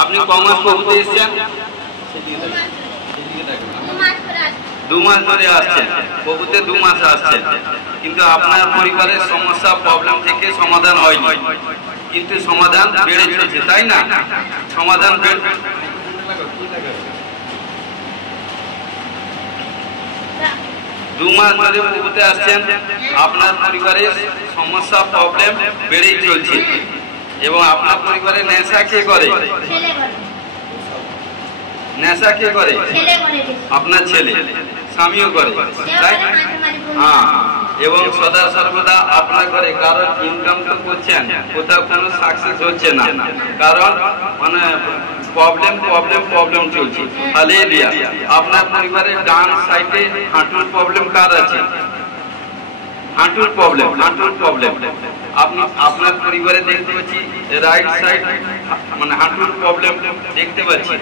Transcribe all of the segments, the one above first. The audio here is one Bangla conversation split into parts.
আপনি কমাস প্রভুতে এসেছেন? 2 মাস ধরে আসছেন প্রভুতে, 2 মাস আসছেন, কিন্তু আপনার পরিবারের সমস্যা প্রবলেম থেকে সমাধান হয়নি, কিন্তু সমাধান বেড়ে চলেছে, তাই না? সমাধান 2 মাস ধরে প্রভুতে আসছেন, আপনার পরিবারের সমস্যা প্রবলেম বেড়েই চলছে, এবং আপনার পরিবারে নেশা কে করে? নেশা কে করে? আপনার ছেলে, স্বামীও করে, তাই? হ্যাঁ, এবং সদা সর্বদা আপনার ঘরে, কারণ ইনকাম তো করছেন, কোথাও কোনো সাকসেস হচ্ছে না, কারণ মানে প্রবলেম চলছে। হালেলুয়া। আপনার পরিবারের ডান সাইডে হাঁটুর প্রবলেম কার আছে? হাঁটুর প্রবলেম। আপনি আপনার পরিবারে দেখতে পাচ্ছি রাইট সাইড মানে হাঁটুর প্রবলেম দেখতে পাচ্ছি,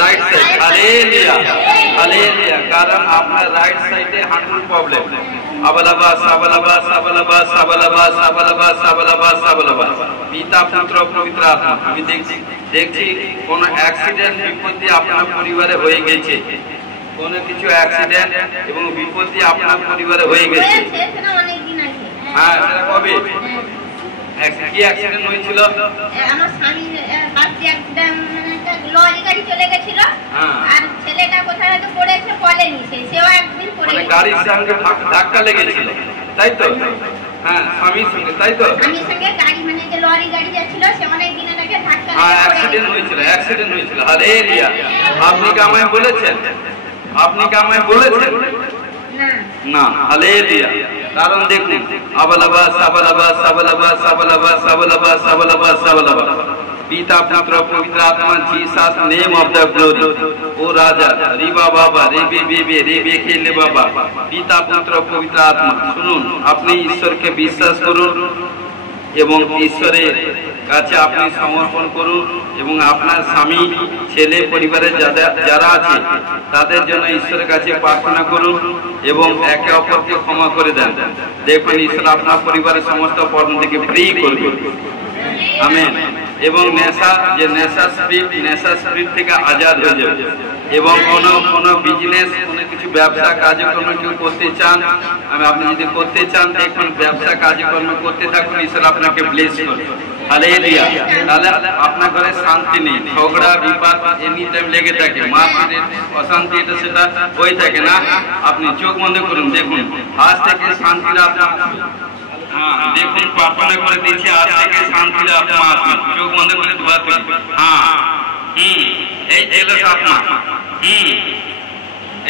রাইট সাইড। হালেলুয়া। কারণ আপনার রাইট সাইডে হাঁটুর প্রবলেম। পিতা পুত্র পবিত্র আত্মা। আমি দেখছি কোন অ্যাক্সিডেন্ট বিপত্তি আপনার পরিবারে হয়ে গেছে, কোন কিছু অ্যাক্সিডেন্ট এবং বিপত্তি আপনার পরিবারে হয়ে গেছে। হ্যাঁ, সেটা কবে? কি অ্যাক্সিডেন্ট হয়েছিল? আমার স্বামী বাসে অ্যাক্সিডেন্ট, লরি গাড়ি চলে গেছিল, আর ছেলেটা কোথায় হয়তো পড়েছে, বলেনি, সেও একদিন পড়ে গেছে, গাড়ির সঙ্গে ধাক্কা লেগেছিল, তাই তো? হ্যাঁ, স্বামীর সঙ্গে, তাই তো? স্বামীর সঙ্গে গাড়ি মানে যে লরি গাড়ি যাচ্ছিল, সে অনেক দিন আগে ধাক্কা লেগে অ্যাক্সিডেন্ট হয়েছিল। হালেলুয়া। আপনি কি আমায় বলেছেন? না। হালেলুয়া। কারণ দেখুন, পিতা পুত্র পবিত্র আত্মা, Jesus name of the glory. ও রাজা রিবা বাবা রেবে বেবে রেবে খেলে বাবা, পিতা পুত্র পবিত্র আত্মা। শুনুন, আপনি ঈশ্বরকে বিশ্বাস করুন এবং ঈশ্বরের কাছে আপনি সমর্পণ করুন, এবং আপনার স্বামী, ছেলে, পরিবারের যারা আছে তাদের জন্য ঈশ্বরের কাছে প্রার্থনা করুন এবং একে অপরকে ক্ষমা করে দেন। দেখুন, ঈশ্বর আপনার পরিবারের সমস্ত প্রবলেম থেকে ফ্রি করবে। আমেন। এবং নেশা স্পিরিট থেকে আজাদ হয়ে যাবে। এবং কোনো বিজনেস, কোনো কিছু ব্যবসা কাজকর্ম কেউ করতে চান, আপনি যদি করতে চান, দেখুন ব্যবসা কাজকর্ম করতে থাকুন, ঈশ্বর আপনাকে ব্লেস করবে। হালেলুয়া। তাহলে আপনার ঘরে শান্তি নেই, ঝগড়া বিবাদ এনি টাইম লেগে থাকে, মায়ের অশান্তি এটা সেটা হয়ে থাকে না। আপনি চোখ বন্ধ করুন, দেখুন আজ থেকে শান্তির আপনার, হ্যাঁ দেখুন প্রার্থনা করে দিচ্ছি, আজ থেকে শান্তির আপনার আসবেন। চোখ বন্ধ করে দোয়া করি। হ্যাঁ, এই জেলাস আত্মা,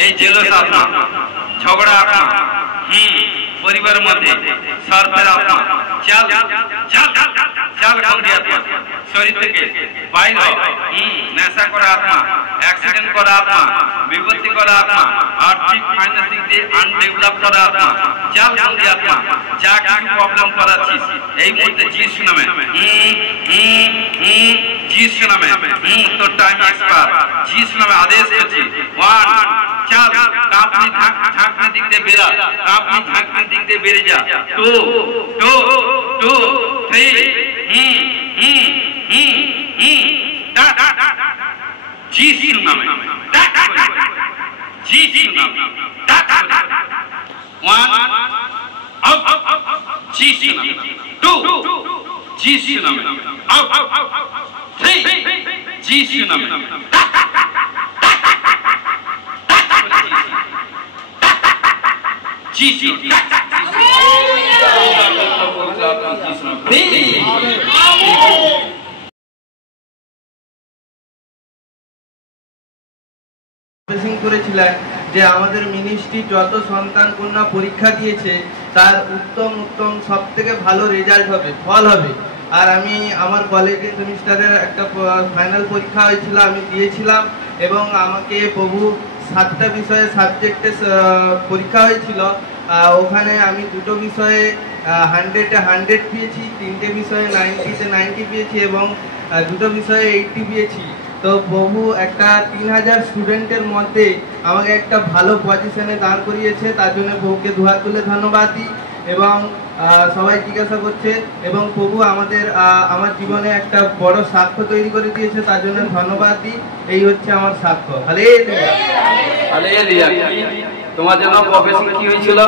এই জেলাস আত্মা, ঝগড়া আত্মা, পরিবারের মধ্যে সর্পের আত্মা, চাল গন্ধি আত্মা শরীর থেকে বাইরে, নেশা করা আত্মা, অ্যাক্সিডেন্ট করা আত্মা, বিপত্তি করা আত্মা, আর্থিক ফাইন্যান্সিক দিয়ে আনডেভেলপ করা আত্মা, চাল গন্ধি আত্মা, যা কিছু প্রবলেম করাচ্ছিস এই মুহূর্তে যিশু নামে, যিশু নামে, তোর টাইম এক্সপায়ার, যিশু নামে আদেশ করছি। 1 চাল ঢাকনি দিক দিয়ে বেরা, ঢাকনি দিক দিয়ে বেরিয়ে যা। 2 3 যিশু নামে, যিশু নামে 1 আউট, যিশু নামে 2 যিশু নামে আউট, 3 যিশু নামে যিশু। করেছিলেন যে আমাদের মিনিস্ট্রি যত সন্তান কন্যা পরীক্ষা দিয়েছে তার উত্তম সব থেকে ভালো রেজাল্ট হবে, ফল হবে। আর আমি আমার কলেজের সেমিস্টারের একটা ফাইনাল পরীক্ষা হয়েছিল, আমি দিয়েছিলাম, এবং আমাকে প্রভু 7টা বিষয়ে সাবজেক্টে পরীক্ষা হয়েছিল। ওখানে আমি 2টো বিষয়ে 100-এ 100 পেয়েছি, 3টে বিষয়ে 90-তে 90 পেয়েছি, এবং 2টো বিষয়ে 80 পেয়েছি। তো প্রভু একটা 3000 স্টুডেন্টের মধ্যে আমাকে একটা ভালো পজিশনে দাঁড় করিয়েছে, তার জন্য প্রভুকে দুহাত তুলে ধন্যবাদ দিই। এবং সবাই জিজ্ঞাসা করছে, এবং প্রভু আমার জীবনে একটা বড় সাক্ষ্য তৈরি করে দিয়েছে, তার জন্য ধন্যবাদ দিই। এই হচ্ছে আমার সাক্ষ্য। হালেলুয়া। হালেলুয়া। তোমার জন্য প্রফেসিং কি হয়েছিল?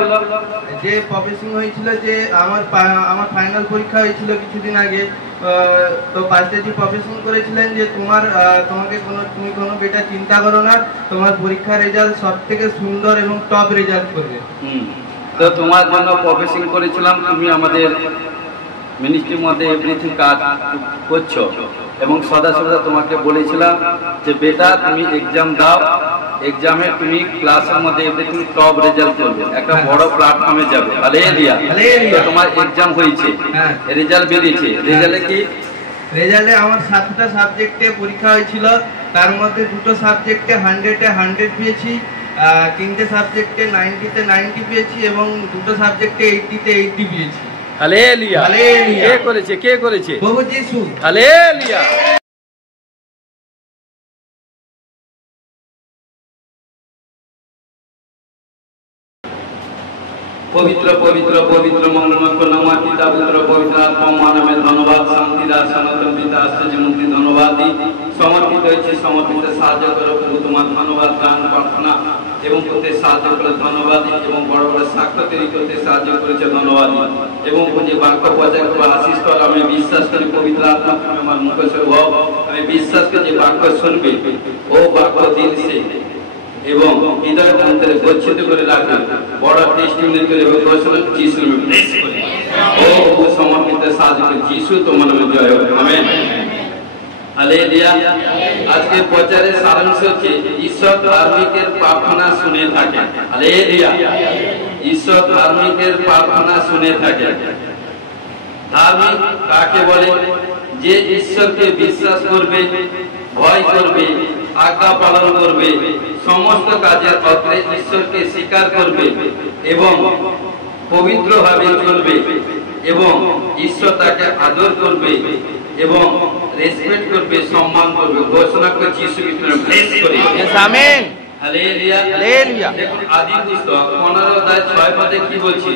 যে প্রফেসিং হয়েছিল, যে আমার ফাইনাল পরীক্ষা হয়েছিল কিছুদিন আগে, তো পাস্টারজি প্রফেসিং করেছিলেন যে তুমি কোনো বেটা চিন্তা করো না, তোমার পরীক্ষার রেজাল্ট সব থেকে সুন্দর এবং টপ রেজাল্ট করবে। তো তোমার জন্য প্রফেসিং করেছিলাম, তুমি আমাদের মিনিস্ট্রির মধ্যে এভরিথিং কাজ করছো, এবং সদা সদা তোমাকে বলেছিলাম যে বেটা তুমি এক্সাম দাও, এক্সামে তুমি ক্লাসের মধ্যে এভরিথিং টপ রেজাল্ট করবে, একটা বড় প্ল্যাটফর্মে যাবে। হালেলুয়া। তোমার এক্সাম হয়েছে, রেজাল্ট বেরিয়েছে। রেজাল্টে কি? রেজাল্টে আমার 7টা সাবজেক্টে পরীক্ষা হয়েছিল, তার মধ্যে 2টো সাবজেক্টে 100-এ 100 পেয়েছি, 3টে সাবজেক্টে 90-তে 90 পেয়েছি, এবং 2টো সাবজেক্টে 80-তে 80 পেয়েছি। হালেলুয়া। হালেলুয়া। কে করেছে? কে করেছে? প্রভু যিশু। হালেলুয়া। পবিত্র পবিত্র পবিত্র মঙ্গলময় করুণাময় পিতা পুত্র পবিত্র আত্মা মহানামে ধন্যবাদ, শান্তি দাস সনাতন পিতা আশ্চর্য মুক্তি ধন্যবাদ দিই। সমর্পিত হয়েছে, সমর্পিত সাহায্য করো প্রভু, তোমার ধন্যবাদ, গান প্রার্থনা এবং করতে সাহায্য করে ধন্যবাদ দিই, এবং বড় বড় সাক্ষ্য তৈরি করতে সাহায্য করেছে ধন্যবাদ দিই, এবং যে বাক্য প্রচার করবো আশিস কর। আমি বিশ্বাস করি পবিত্র আত্মা তুমি আমার মুখে হও, আমি বিশ্বাস করি যে বাক্য শুনবে ও বাক্য দিন সে এবং হৃদয় অন্তরে গচ্ছিত করে রাখবে, বড় টেস্টিমনি করে ঘোষণা যিশু নামে প্রেস করি। ও সমর্পিত সাহায্য করে যিশু তোমার নামে জয় হোক। আমেন। হালেলুয়া। আজকে প্রচারের সারাংশ হচ্ছে ঈশ্বর ধার্মিকের প্রার্থনা শুনে থাকে। হালেলুয়া। ঈশ্বর ধার্মিকের প্রার্থনা শুনে থাকে। ধার্মিক কাকে বলে? যে ঈশ্বরকে বিশ্বাস করবে, ভয় করবে, আজ্ঞা পালন করবে, সমস্ত কাজের ক্ষেত্রে ঈশ্বরকে স্বীকার করবে এবং পবিত্রভাবে চলবে, এবং ঈশ্বর তাকে আদর করবে এবং রেসপেক্ট করবে, সম্মান করবে। ঘোষণা করছি যিশু খ্রিস্টের প্রেস করি। আমেন। হালেলুয়া। হালেলুয়া। দেখুন আদি পুস্তক 15:6 কি বলছে?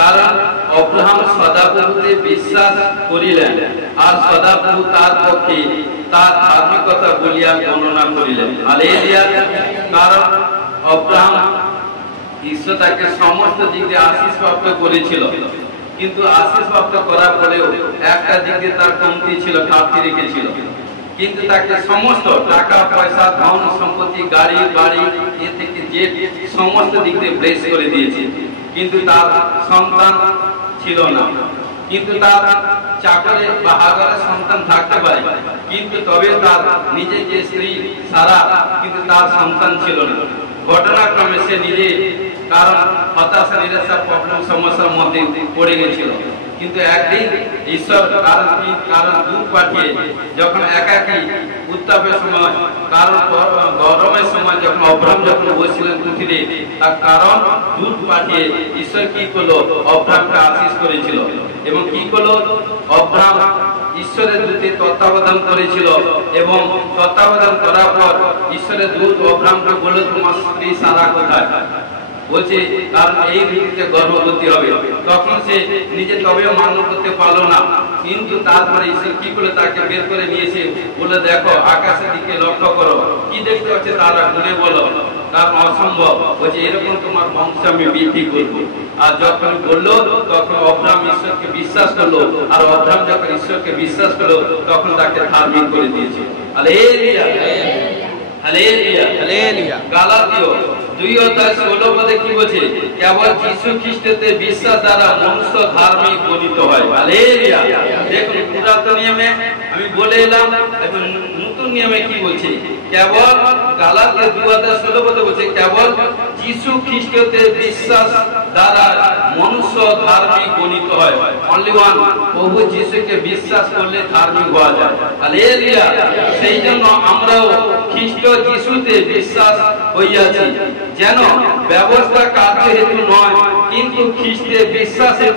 কারণ অব্রাহাম সদাপ্রভুতে বিশ্বাস করিলেন, আর সদাপ্রভু তার পক্ষে তার ধার্মিকতা বলিয়া গণনা করিলেন। হালেলুয়া। কারণ অব্রাহাম ঈশ্বর তাকে সমস্ত দিক দিয়ে আশীষ প্রাপ্ত করেছিল, কিন্তু আশীষ প্রাপ্ত করার পরেও একটা দিক দিয়ে তার কমতি ছিল, ঘাটতি রেখেছিল, কিন্তু তাকে সমস্ত টাকা পয়সা, ধন সম্পত্তি, গাড়ি বাড়ি এ থেকে যে সমস্ত দিক দিয়ে ব্লেস করে দিয়েছে, কিন্তু তার সন্তান ছিল না। কিন্তু তার চাকরে বা হাগারে সন্তান থাকতে পারে, কিন্তু তবে তার নিজে যে স্ত্রী সারা, কিন্তু তার সন্তান ছিল না। ঘটনাক্রমে সে নিজে কারণ হতাশা, নিরাশা, প্রবলেম, সমস্যার মধ্যে পড়ে গেছিল। কিন্তু একদিন ঈশ্বর কারণ দূত পাঠিয়ে যখন একাকী উত্তাপের সময়, কারণ গরমের সময় যখন অব্রাহাম যখন বসছিলেন পৃথিবীতে, তার কারণ দূত পাঠিয়ে ঈশ্বর কি করলো? অব্রাহামকে আশীষ করেছিল। এবং কি করলো? অব্রাহাম ঈশ্বরের দূতের তত্ত্বাবধান করেছিল, এবং তত্ত্বাবধান করার পর ঈশ্বরের দূত অব্রাহামকে বলল, তোমার স্ত্রী সারা কোথায়? বলছে কারণ এই ঋতুতে গর্ভবতী হবে। তখন সে নিজে তবেও মান্য করতে পারলো না, কিন্তু তারপরে ঈশ্বর কি করে তাকে বের করে নিয়েছে, বলে দেখো আকাশের দিকে লক্ষ্য করো, কি দেখতে পাচ্ছে তারা, ঘুরে বলো, কারণ অসম্ভব। বলছে এরকম তোমার বংশ আমি বৃদ্ধি করবো। আর যখন বললো তখন অব্রাহাম ঈশ্বরকে বিশ্বাস করলো, আর অব্রাহাম যখন ঈশ্বরকে বিশ্বাস করলো তখন তাকে ধার্মিক করে দিয়েছে। হালেলুয়া। হালেলুয়া। হালেলুয়া। গালাতীয় 2:16 কি বলছে? কেবল যীশু খ্রিস্টতে বিশ্বাস দ্বারা মনুষ্য ধার্মিক গণিত হয়। হালেলুয়া। দেখুন পুরাতন নিয়মে আমি বলে এলাম, এখন নতুন নিয়মে কি বলছে? কেবল গালাতীয় 2:16 বলছে কেবল যীশু খ্রিস্টতে বিশ্বাস দ্বারা মনুষ্য ধার্মিক গণিত হয়। অনলি ওয়ান, প্রভু যীশুকে বিশ্বাস করলে ধার্মিক হওয়া যায়। হালেলুয়া। সেই জন্য আমরাও খ্রিস্ট যীশুতে বিশ্বাস হইয়াছি, যেন ব্যবস্থা কার্য হেতু নয়, কিন্তু খ্রিস্টে বিশ্বাসের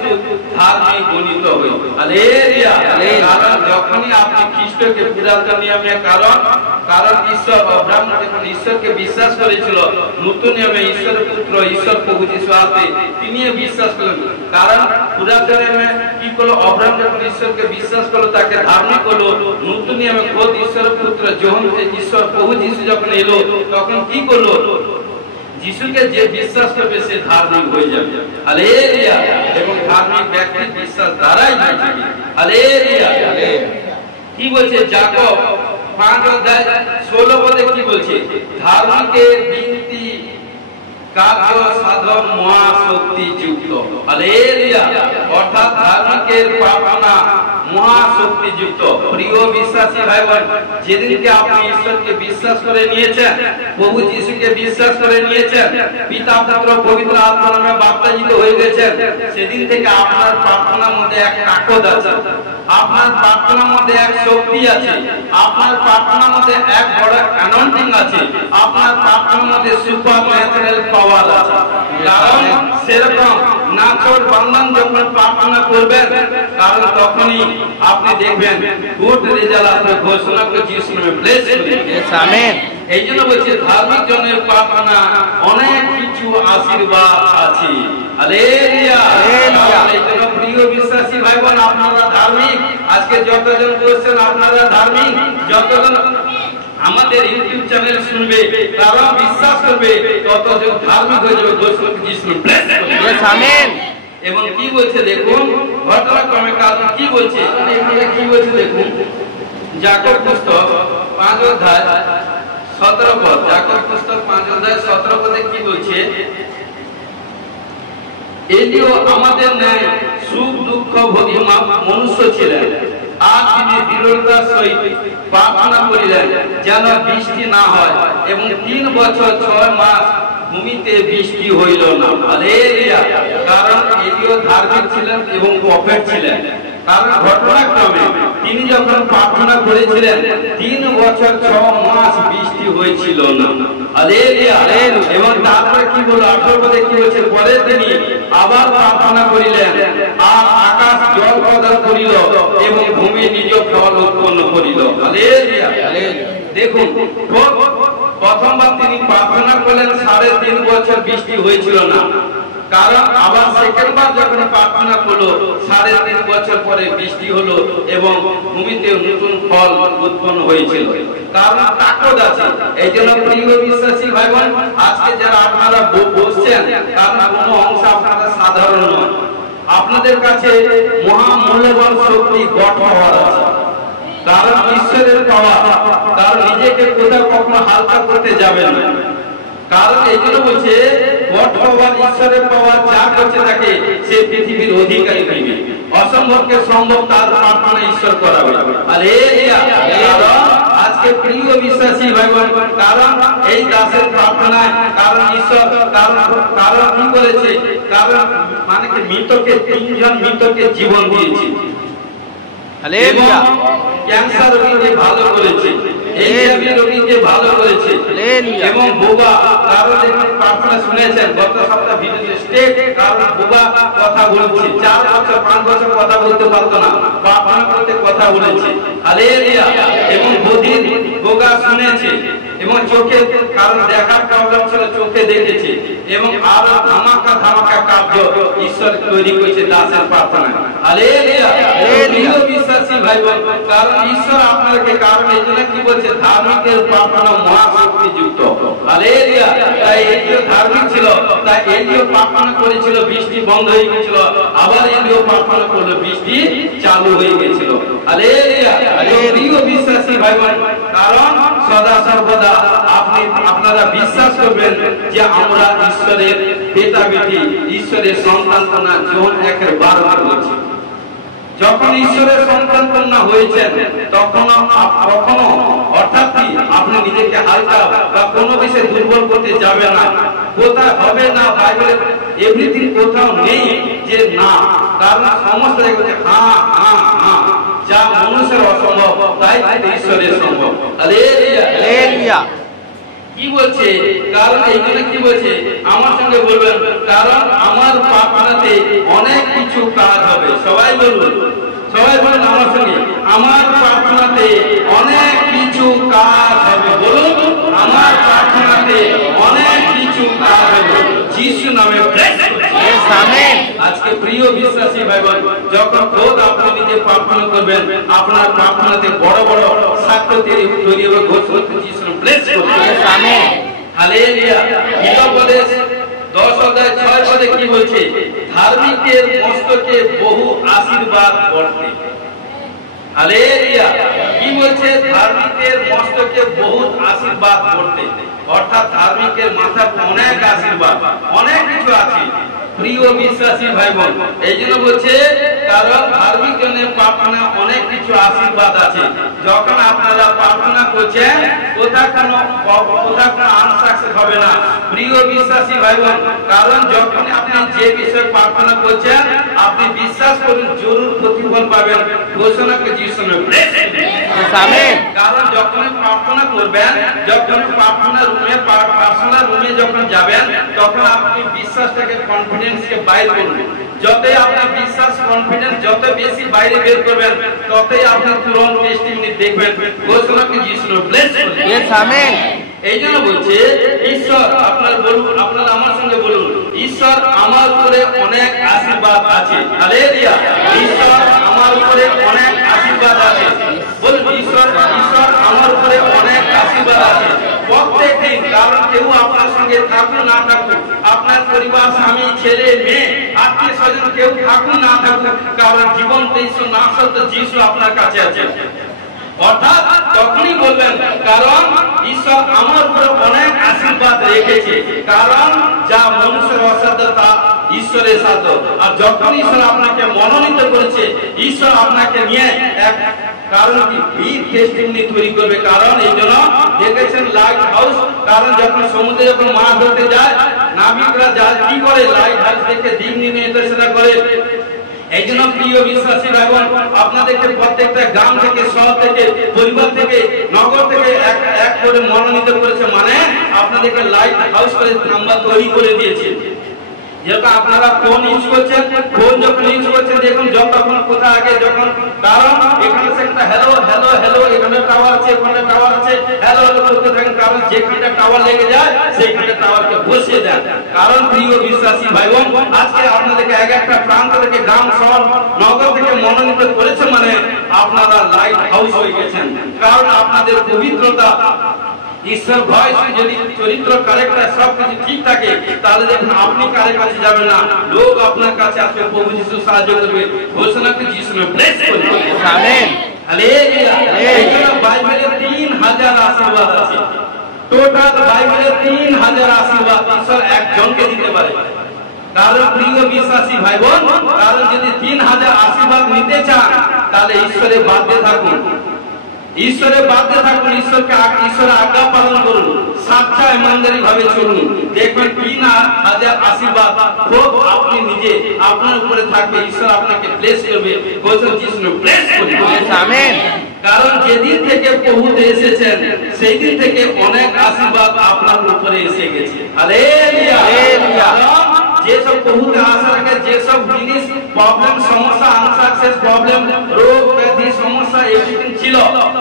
ধার্মিক গণিত হয়। হালেলুয়া। কারণ যখনই আপনি খ্রিস্টকে পুরাতন নিয়মে কারণ ঈশ্বর আব্রাহাম যখন ঈশ্বরকে বিশ্বাস করেছিল, নতুন নিয়মে ঈশ্বরের পুত্র ঈশ্বর প্রভু যিশু আসে তিনি বিশ্বাস করলেন। কারণ পুরাতন নিয়মে কি করলো, আব্রাহাম যখন ঈশ্বরকে বিশ্বাস করলো তাকে ধার্মিক হলো। নতুন নিয়মে খোদ ঈশ্বরের পুত্র যখন ঈশ্বর প্রভু যিশু যখন এলো তখন কি করলো, যিশুকে যে বিশ্বাস করবে সে ধার্মিক হয়ে যাবে। হালেলুয়া। এবং ধার্মিক ব্যক্তির বিশ্বাস দ্বারাই বাঁচবে। হালেলুয়া। কি বলছে যাকব 5:16 পদে কি বলছে, ধার্মিকের বিনতি কার্য সাধন মহাশক্তি যুক্ত। হালেলুয়া। অর্থাৎ ধার্মিকের প্রার্থনা মহাশক্তি যুক্ত। প্রিয় বিশ্বাসী ভাই বোন, যেদিনকে আপনি ঈশ্বরকে বিশ্বাস করে নিয়েছেন, প্রভু যিশুকে বিশ্বাস করে নিয়েছেন, পিতা পুত্র পবিত্র আত্মার নামে বাপ্তাজিত হয়ে গেছেন, সেদিন থেকে আপনার প্রার্থনার মধ্যে এক তাকত আছে, আপনার প্রার্থনার মধ্যে এক শক্তি আছে, আপনার প্রার্থনার মধ্যে এক বড় অ্যানয়েন্টিং আছে, আপনার প্রার্থনার মধ্যে সুপারন্যাচুরাল পাওয়ার আছে। কারণ সেরকম নাচর বান্দন যখন প্রার্থনা করবেন, কারণ তখনই আপনি দেখবেন গুড রেজাল্ট আসবে। ঘোষণা করে যিশু নামে ব্লেস করুন। আমেন। এই জন্য বলছে ধার্মিক জনের প্রার্থনা অনেক কিছু আশীর্বাদ আছে। হালেলুয়া। এই জন্য প্রিয় বিশ্বাসী ভাই বোন, আপনারা ধার্মিক। আজকে যতজন বলছেন আপনারা ধার্মিক, যতজন আমাদের ইউটিউব চ্যানেল শুনবে তারা বিশ্বাস করবে, ততজন ধার্মিক হয়ে যাবে। ঘোষণা করে যিশু ব্লেস করুন। আমেন। এবং কি বলছে দেখুন ঘটনাক্রমে, কারণ কি বলছে এখানে কি বলছে দেখুন, যাকব পুস্তক 5:17 পদ, যাকব পুস্তক 5:17 পদে কি বলছে, এলিও আমাদের ন্যায় সুখ দুঃখ ভোগী মনুষ্য ছিলেন, আর তিনি দৃঢ়তার সহিত প্রার্থনা করিলেন যেন বৃষ্টি না হয়, এবং 3 বছর 6 মাস ভূমিতে বৃষ্টি হইল না। হালেলুয়া। কারণ এলিও ধার্মিক ছিলেন এবং প্রফেট ছিলেন। কারণ ঘটনাক্রমে তিনি যখন প্রার্থনা করেছিলেন 3 বছর 6 মাস বৃষ্টি হয়েছিল না। হালেলুয়া। এবং তারপরে কি বলল 18 পদে কি বলছে, পরে তিনি আবার প্রার্থনা করিলেন, আর আকাশ জল প্রদান করিল এবং ভূমি নিজ ফল উৎপন্ন করিল। হালেলুয়া। দেখুন প্রথমবার তিনি প্রার্থনা করলেন 3.5 বছর বৃষ্টি হয়েছিল না, কারণ আবার সেকেন্ড বার যখন প্রার্থনা করলো 3.5 বছর পরে বৃষ্টি হলো এবং ভূমিতে নতুন ফল উৎপন্ন হয়েছিল। কারণ তাকত আছে। এই জন্য প্রিয় বিশ্বাসী ভাই বোন, আজকে যারা আপনারা বসছেন, কারণ কোনো অংশ আপনারা সাধারণ নয়, আপনাদের কাছে মহামূল্যবান শক্তি গড পাওয়ার আছে। কারণ ঈশ্বরের পাওয়ার, কারণ নিজেকে কোথাও কখনো হালকা করতে যাবে না। কারণ এই জন্য বলছে গড পাওয়ার, ঈশ্বরের পাওয়ার যা করছে তাকে সে পৃথিবীর অধিকারী হইবে। অসম্ভবকে সম্ভব তার প্রার্থনা ঈশ্বর করাবে। হালেলুয়া। কারণ আজকে প্রিয় বিশ্বাসী ভাই বোন, কারণ এই দাসের প্রার্থনায় কারণ ঈশ্বর কারণ কি করেছে, কারণ মানে কি মৃতকে 3 জন মৃতকে জীবন দিয়েছে। হালেলুয়া। ক্যান্সার রোগীকে ভালো করেছে, এইচআইভি রোগীকে ভালো করেছে। হালেলুয়া। এবং বোবা, কারণ প্রার্থনা শুনেছেন গত সপ্তাহ ভিডিওতে স্টেট, কারণ বোবা কথা বলছে, 4 বছর 5 বছর কথা বলতে পারতো না, প্রার্থনা করতে কথা বলেছে। হালেলুয়া। এবং বধির বোবা শুনেছে, এবং চোখে কারণ দেখার প্রবলেম ছিল, চোখে দেখেছে। এবং আরো ধামাকা কার্য ঈশ্বর তৈরি করেছে দাসের প্রার্থনা। হালেলুয়া। প্রিয় বিশ্বাসী ভাই বোন, কারণ ঈশ্বর আপনাকে, কারণ এই জন্য কি বলছে, ধার্মিকের প্রার্থনা মহাশক্তি যুক্ত। হালেলুয়া। তাই এলিও ধার্মিক ছিল, তাই এলিও প্রার্থনা করেছিল, বৃষ্টি বন্ধ হয়ে গেছিল, আবার এলিও প্রার্থনা করলো, বৃষ্টি চালু হয়ে গেছিল। হালেলুয়া। প্রিয় বিশ্বাসী ভাই বোন, কারণ সদা সর্বদা আপনারা বিশ্বাস করবেন যে আমরা ঈশ্বরের বেটা বেটি, ঈশ্বরের সন্তান কন্যা। জন 1:12 বলছে, যখন ঈশ্বরের সন্তান কন্যা হয়েছেন কখনো অর্থাৎ কি আপনি নিজেকে হালকা বা কোনো বিষয়ে দুর্বল করতে যাবেন না। কোথায় হবে না, বাইবেলে এভরিথিং কোথাও নেই যে না, কারণ সমস্ত জায়গায় হ্যাঁ হ্যাঁ হ্যাঁ, যা মানুষের অসম্ভব তাই ঈশ্বরের সম্ভব। হালেলুয়া। কি বলছে, কারণ এই জন্য কি বলছে আমার সঙ্গে বলবেন, কারণ আমার প্রার্থনাতে অনেক কিছু কাজ হবে। সবাই বলুন, সবাই বলুন আমার সঙ্গে, আমার প্রার্থনাতে অনেক কিছু কাজ হবে। বলুন, আমার প্রার্থনাতে অনেক কিছু কাজ হবে। যিশু নামে আমেন। আজকে প্রিয় বিশ্বাসী ভাই বোন, যখন খোদ আপনি নিজে প্রার্থনা করবেন, আপনার প্রার্থনাতে বড় বড় সাক্ষ্য তৈরি হবে। ঘোষণা যিশু নামে ব্লেস করুন। আমেন। হালেলুয়া। হিতোপদেশ 10 অধ্যায় 6 পদে কি বলছে? ধার্মিকের মস্তকে বহু আশীর্বাদ বর্তে। হালেলুয়া। কি বলছে? ধার্মিকের মস্তকে বহু আশীর্বাদ বর্তে, অর্থাৎ ধার্মিকের মাথায় অনেক আশীর্বাদ, অনেক কিছু আছে। প্রিয় বিশ্বাসী ভাই বোন, এই জন্য বলছে কারণ ধার্মিক জনের প্রার্থনা অনেক কিছু আশীর্বাদ আছে। যখন আপনারা প্রার্থনা করছেন কোথাও কোনো আনসাকসেস হবে না। প্রিয় বিশ্বাসী ভাই বোন, কারণ যখন আপনি যে বিষয়ে প্রার্থনা করছেন আপনি বিশ্বাস করুন জরুর প্রতিফল পাবেন। ঘোষণাকে যিশু নামে আমেন। কারণ যখন প্রার্থনা করবেন, যখন প্রার্থনা রুমে পার্সোনাল রুমে যখন যাবেন, তখন আপনি বিশ্বাসটাকে কনফিডেন্সকে বাইরে করবেন। যতই আপনি বিশ্বাস কনফিডেন্স যত বেশি বাইরে বের করবেন, ততই আপনি তুরন্ত টেস্টিমনি দেখবেন। ঘোষণাকে যিশু নামে ব্লেস করুন। Yes amen. এই জন্য বলছে ঈশ্বর, আপনারা বলুন, আপনারা আমার সঙ্গে বলুন, ঈশ্বর আমার উপরে অনেক আশীর্বাদ আছে। হালেলুয়া। ঈশ্বর আমার উপরে অনেক আশীর্বাদ আছে। বলুন, ঈশ্বর আমার উপরে অনেক আশীর্বাদ আছে প্রত্যেক দিন। কারণ কেউ আপনার সঙ্গে থাকুক না থাকুক, আপনার পরিবার, স্বামী, ছেলে, মেয়ে, আত্মীয় স্বজন কেউ থাকুক না থাকুক, কারণ জীবন যিশু নাসরত যিশু আপনার কাছে আছে। অর্থাৎ তখনই বলবেন কারণ ঈশ্বর আমার উপরে অনেক আশীর্বাদ রেখেছে। কারণ যা মনুষ্যের অসাধ্য তা ঈশ্বরের সাধ্য। আর যখন ঈশ্বর আপনাকে মনোনীত করেছে, ঈশ্বর আপনাকে নিয়ে এক কারণ কি টেস্টিমনি তৈরি করবে। কারণ এই জন্য দেখেছেন লাইট হাউস, কারণ যখন সমুদ্রে যখন মাছ ধরতে যায় নাবিকরা যা কি করে, লাইট হাউস দেখে দিক নির্দেশনা করে। এই জন্য প্রিয় বিশ্বাসী ভাই বোন, আপনাদেরকে প্রত্যেকটা গ্রাম থেকে, শহর থেকে, পরিবার থেকে, নগর থেকে এক করে মনোনীত করেছে, মানে আপনাদেরকে লাইট হাউস করে নাম্বার তৈরি করে দিয়েছে। যেটা আপনারা ফোন ইউজ করছেন, ফোন যখন ইউজ করছেন দেখুন যখন কোথাও আগে যখন, কারণ এখানে একটা হ্যালো হ্যালো হ্যালো, এখানে টাওয়ার আছে, ওখানে টাওয়ার আছে, হ্যালো হ্যালো করতে থাকেন। কারণ যেখানে টাওয়ার লেগে যায় সেইখানে টাওয়ারকে বসিয়ে দেন। কারণ প্রিয় বিশ্বাসী ভাই বোন, আজকে আপনাদেরকে এক একটা প্রান্ত থেকে, গ্রাম, শহর, নগর থেকে মনোনীত করেছে, মানে আপনারা লাইট হাউস হয়ে গেছেন। কারণ আপনাদের পবিত্রতা, ঈশ্বর ভয়, যদি চরিত্র, ক্যারেক্টার সবকিছু ঠিক থাকে, তাহলে দেখুন আপনি কারের কাছে যাবেন না, লোক আপনার কাছে আসবে। প্রভু যিশু সাহায্য করবে। ঘোষণাকে যিশু নামে ব্লেস করুন। আমেন। হালেলুয়া। এই জন্য বাইবেলে 3000 আশীর্বাদ আছে। টোটাল বাইবেলে 3000 আশীর্বাদ ঈশ্বর একজনকে দিতে পারে। কারণ প্রিয় বিশ্বাসী ভাই বোন, কারণ যদি 3000 আশীর্বাদ নিতে চান তাহলে ঈশ্বরের বাধ্যে থাকুন, ঈশ্বরের বাধ্যে থাকুন, ঈশ্বরের আজ্ঞা পালন করুন, সাচ্চা ইমানদারি ভাবে চলুন। দেখবেন 3000 আশীর্বাদ খুব আপনি নিজে আপনার উপরে থাকবে। ঈশ্বর আপনাকে ব্লেস করবে। ঘোষণা যিশু নামে ব্লেস করুন। আমেন। কারণ যেদিন থেকে প্রভুতে এসেছেন সেই দিন থেকে অনেক আশীর্বাদ আপনার উপরে এসে গেছে। হালেলুয়া। যেসব প্রভুতে আশা রাখে, যেসব জিনিস প্রবলেম, সমস্যা, আনসাকসেস প্রবলেম, রোগ ব্যাধি সমস্যা এভরিথিং ছিল,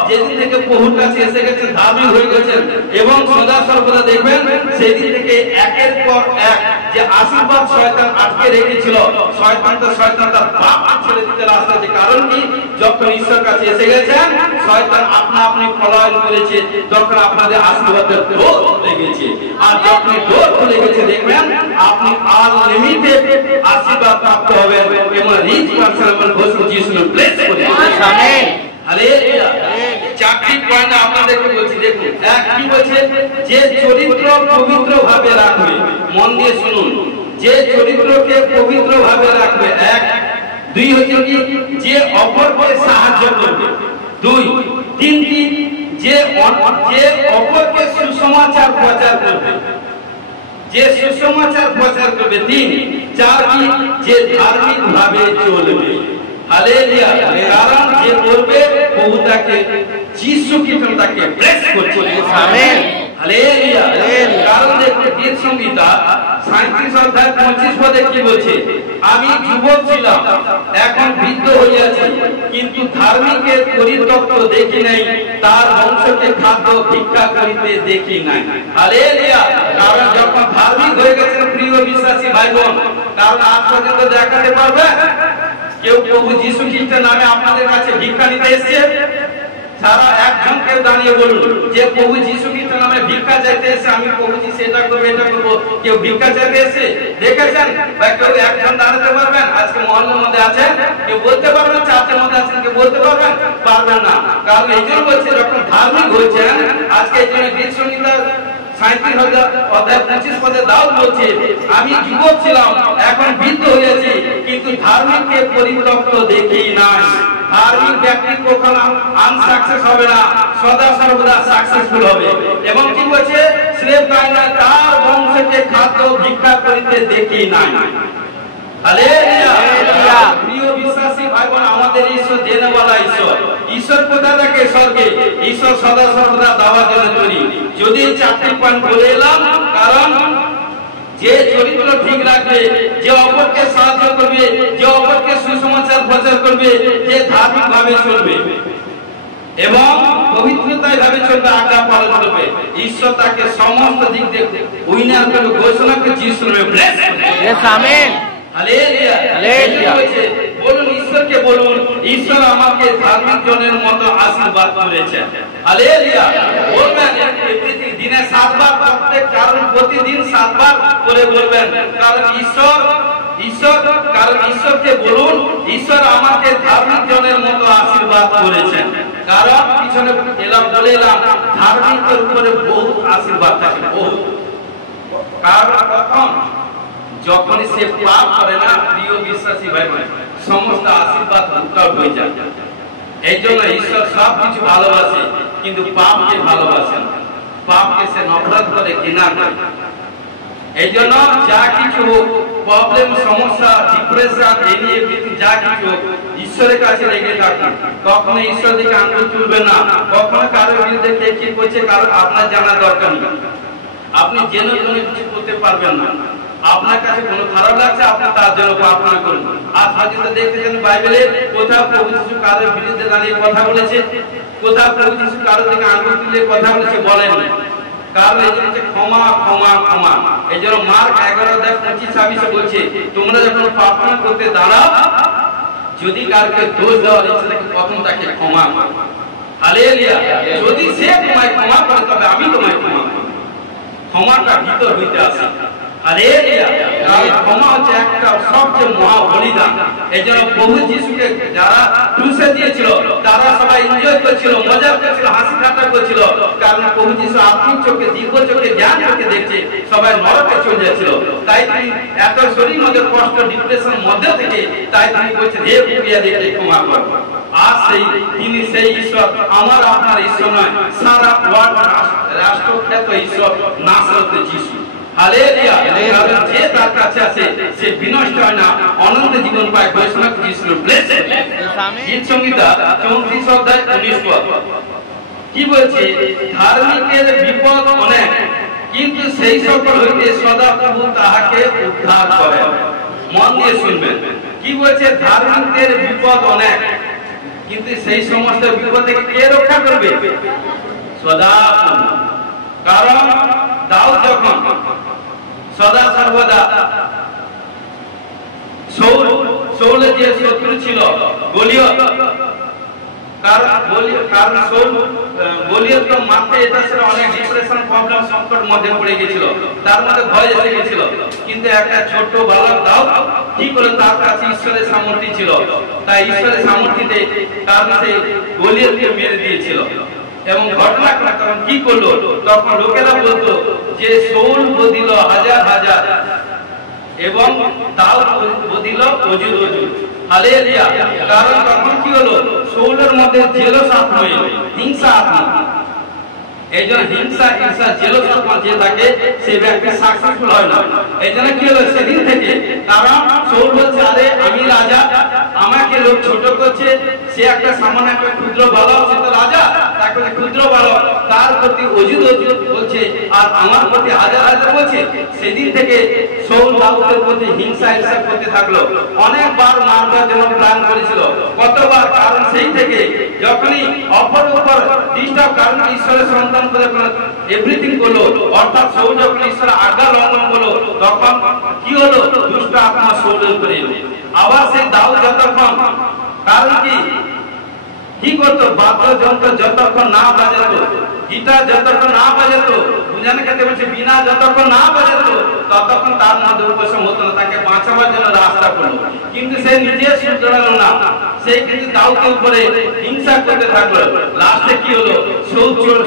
যেদিন থেকে প্রভুর কাছে এসে গেছেন, ধার্মিক হয়ে গেছেন এবং সদা সর্বদা দেখবেন সেদিন থেকে একের পর এক যে আশীর্বাদ শয়তান আটকে রেখেছিল, শয়তান তার বাপ ছেড়ে দিতে রাস্তা আছে। কারণ কি? যখন ঈশ্বর কাছে এসে গেছেন, শয়তান আপনি পলায়ন করেছে, যখন আপনাদের আশীর্বাদের ডোর খুলে গেছে। আর যখন ডোর খুলে গেছে দেখবেন আপনি আনলিমিটেড আশীর্বাদ প্রাপ্ত হবেন এবং রিচ পারসন হবেন। ঘোষণা যিশু নামে ব্লেস করুন। আমেন। হালেলুয়া। চারটি পয়েন্ট আপনাদেরকে বলছি, দেখুন। এক কি বলছে? যে চরিত্র পবিত্র ভাবে রাখবে। মন দিয়ে শুনুন, যে চরিত্রকে পবিত্র ভাবে রাখবে। এক। দুই হচ্ছে কি? যে অপরকে সাহায্য করবে। দুই। তিনটি, যে অপরকে সুসমাচার প্রচার করবে, যে সুসমাচার প্রচার করবে। তিন। চার কি? যে ধার্মিক ভাবে চলবে। হালেলুয়া। কারণ যে করবে প্রভু তাকে যিশু খ্রিস্ট তাকে ব্লেস করছে। আমেন। হালেলুয়া। কারণ দেখুন গীত সংহিতা 37 অধ্যায় 25 পদে কি বলছে? আমি যুবক ছিলাম, এখন বৃদ্ধ হইয়াছি, কিন্তু ধার্মিকের পরিতত্ত্ব দেখি নাই, তার বংশকে খাদ্য ভিক্ষা করিতে দেখি নাই। হালেলুয়া। কারণ যখন ধার্মিক হয়ে গেছেন প্রিয় বিশ্বাসী ভাই বোন, কারণ আজ পর্যন্ত দেখাতে পারবে কেউ প্রভু যীশু খ্রিস্টের নামে আপনাদের কাছে ভিক্ষা নিতে এসেছে? সারা একজন কেউ দাঁড়িয়ে বলুন যে প্রভু যীশু খ্রিস্টের নামে ভিক্ষা চাইতে এসে আমি প্রভু যীশু এটা করবো এটা করবো, কেউ ভিক্ষা চাইতে এসে দেখেছেন? বা কেউ একজন দাঁড়াতে পারবেন? আজকে মহল্লার মধ্যে আছেন, কেউ বলতে পারবেন? চার্চের মধ্যে আছেন, কেউ বলতে পারবেন? পারবেন না। কারণ এই জন্য বলছে যখন ধার্মিক হয়েছেন, আজকে এই জন্য গীত সংগীতা 37 পদে দাউদ বলছে আমি যুবক ছিলাম, এখন বৃদ্ধ হয়েছি, কিন্তু ধার্মিককে পরিতত্ত্ব দেখি নাই। ধার্মিক ব্যক্তি কখনো আনসাকসেস হবে না, সদা সর্বদা সাকসেসফুল হবে। এবং কি বলছে? স্লেভ কাইনা তার বংশকে খাদ্য ভিক্ষা করিতে দেখি নাই। হালেলুয়া। প্রিয় বিশ্বাসী ভাই বোন, আমাদের ঈশ্বর দেনওয়ালা ঈশ্বর। ঈশ্বর কোথা থাকে? স্বর্গে। ঈশ্বর সদা সর্বদা দেওয়ার জন্য তৈরি। যদি 4টি পয়েন্ট বলে এলাম, কারণ যে চরিত্র ঠিক রাখবে, যে অপরকে সাহায্য করবে, যে অপরকে সুসমাচার প্রচার করবে, যে ধার্মিক ভাবে চলবে এবং পবিত্রতায় ভাবে চলবে, আজ্ঞা পালন করবে, ঈশ্বর তাকে সমস্ত দিক দিয়ে উইনার করে ঘোষণা করে যিশুর নামে ব্লেস করবে। আমেন। হালেলুয়া। হালেলুয়া। বলুন ঈশ্বরকে, বলুন ঈশ্বর আমাকে ধার্মিক জনের মতো আশীর্বাদ করেছেন। হালেলুয়া। বলবেন দিনে 7 বার প্রত্যেক, কারণ প্রতিদিন 7 বার করে বলবেন, কারণ কারণ ঈশ্বরকে বলুন ঈশ্বর আমাকে ধার্মিক জনের মতো আশীর্বাদ করেছেন। কারণ পিছনে এলাম বলে এলাম ধার্মিকের উপরে বহু আশীর্বাদ থাকে, বহু। কারণ কখন? যখন সে পাপ করে না, প্রিয় বিশ্বাসী ভাই বোন, সমস্ত আশীর্বাদ উত্তর হয়ে যায়। এই জন্য ঈশ্বর সবকিছু ভালোবাসে, কিন্তু পাপকে ভালোবাসে না। পাপকে সে নফরত করে, ঘৃণা করে। এই জন্য যা কিছু প্রবলেম, সমস্যা, ডিপ্রেশন, এনিয়ে যা কিছু ঈশ্বরের কাছে রেখে থাকুন। কখনো ঈশ্বর দিকে আঙুল তুলবে না, কখনো কারোর বিরুদ্ধে কে কি করছে কারণ আপনার জানা দরকার নেই। আপনি জেনে জেনে কিছু করতে পারবেন না। আপনার কাছে কোনো খারাপ লাগছে, আপনি তার জন্য প্রার্থনা করুন। আর পর্যন্ত দেখতেছেন বাইবেলে কোথাও প্রভু যীশু কারোর বিরুদ্ধে দাঁড়িয়ে কথা বলেছে? কোথাও প্রভু যীশু কারোর দিকে আঙুল তুলে কথা বলেছে? বলেননি। কারণ এই জন্য ক্ষমা ক্ষমা ক্ষমা। এই জন্য মার্ক 11:25-26 বলছে তোমরা যখন প্রার্থনা করতে দাঁড়াও, যদি কাউকে দোষ দেওয়ার ইচ্ছে থাকে প্রথম তাকে ক্ষমা করো। হালেলুয়া। যদি সে তোমায় ক্ষমা করে তবে আমি তোমায় ক্ষমা করব। ক্ষমাটা ভিতর হইতে আসে। হালেলুয়া। কারণ ক্ষমা হচ্ছে একটা সবচেয়ে মহা বলিদান। এই জন্য প্রভু যীশুকে যারা ক্রুশে দিয়েছিল তারা সবাই এনজয় করছিল, মজা করছিল, হাসি ঠাট্টা করছিল। কারণ প্রভু যীশু আত্মিক চোখে, দীর্ঘ চোখে, জ্ঞান চোখে দেখছে, সবাই নরকে চলে যাচ্ছিল। তাই তিনি এত শরীর মধ্যে কষ্ট, ডিপ্রেশন মধ্যে থেকে তাই তিনি বলছেন হে প্রিয়া দেখে ক্ষমা কর। আর তিনি সেই ঈশ্বর, আমার আপনার ঈশ্বর নয়, সারা ওয়ার্ল্ড রাষ্ট্রখ্যাত ঈশ্বর নাসরতের যীশু। হালেলুয়া। কারণ যে তার কাছে আসে সে বিনষ্ট হয় না, অনন্ত জীবন পায়। ঘোষণা যিশুর ব্লেস। গীত সংহিতা 34:19 পদ কি বলছে? ধার্মিকের বিপদ অনেক, কিন্তু সেই সকল হইতে সদা প্রভু তাহাকে উদ্ধার করে। মন দিয়ে শুনবেন কি বলছে? ধার্মিকের বিপদ অনেক, কিন্তু সেই সমস্ত বিপদ থেকে কে রক্ষা করবে? সদা। কারণ দাউদ যখন সদা সর্বদা সৌলের যে শত্রু ছিল গলিয়ত, কারণ গলিয়ত তো মারতে এটা ছিল, অনেক ডিপ্রেশন, প্রবলেম, সংকট মধ্যে পড়ে গেছিল, তার মধ্যে ভয় এসে গেছিল। কিন্তু একটা ছোট্ট বালক দাউদ কি করে, তার কাছে ঈশ্বরের সামর্থ্য ছিল, তাই ঈশ্বরের সামর্থ্যতে কারণ সেই গলিয়তকে মেরে দিয়েছিল। এবং ঘটনা তখন কি করলো? তখন লোকেরা বলতো যে সৌল বদিল হাজার হাজার এবং দাউদ বদিল অজুর অজুর। হালেলুয়া। কারণ তখন কি হলো? সৌলের মধ্যে জেলাস আত্মা এলো, হিংসা আত্মা। এই জন্য হিংসা জেলাস আত্মা যে থাকে সে ব্যক্তি সাকসেসফুল হয় না। এই জন্য কি হলো? সেদিন থেকে কারণ সৌল বলছে আরে আমি রাজা, আমাকে লোক ছোট করছে, সে একটা সামান্য একটা ক্ষুদ্র বালক, সে তো রাজা, তাকে ক্ষুদ্র বালক তার প্রতি অযুত বলছে আর আমার প্রতি হাজার হাজার বলছে। সেদিন থেকে সৌল দাউদের প্রতি হিংসা করতে থাকলো, অনেকবার মারবার জন্য প্ল্যান করেছিল, কতবার। কারণ সেই থেকে যখনই অপর উপর ডিস্টার্ব, কারণ ঈশ্বরের সন্তান করে এভরিথিং করলো, অর্থাৎ সৌল যখন ঈশ্বরের আজ্ঞা লঙ্ঘন করলো, তখন কি হলো, দুষ্ট আত্মা সৌলের উপরে এলো। আবার সেই দাউদ যতক্ষণ, কারণ কি করতো, বাদ্যযন্ত্র যতক্ষণ না বাজাতো, গিটার যতক্ষণ না বাজাতো, বুঝানো খেতে বলছে বিনা যতক্ষণ না বাজাতো, ততক্ষণ তার মধ্যে উপশম হতো না, তাকে বাঁচাবার জন্য রাস্তা করলো। কিন্তু সে নিজে শুধরালো না, সে কিন্তু দাউদের উপরে হিংসা করতে থাকলো। লাস্টে কি হলো,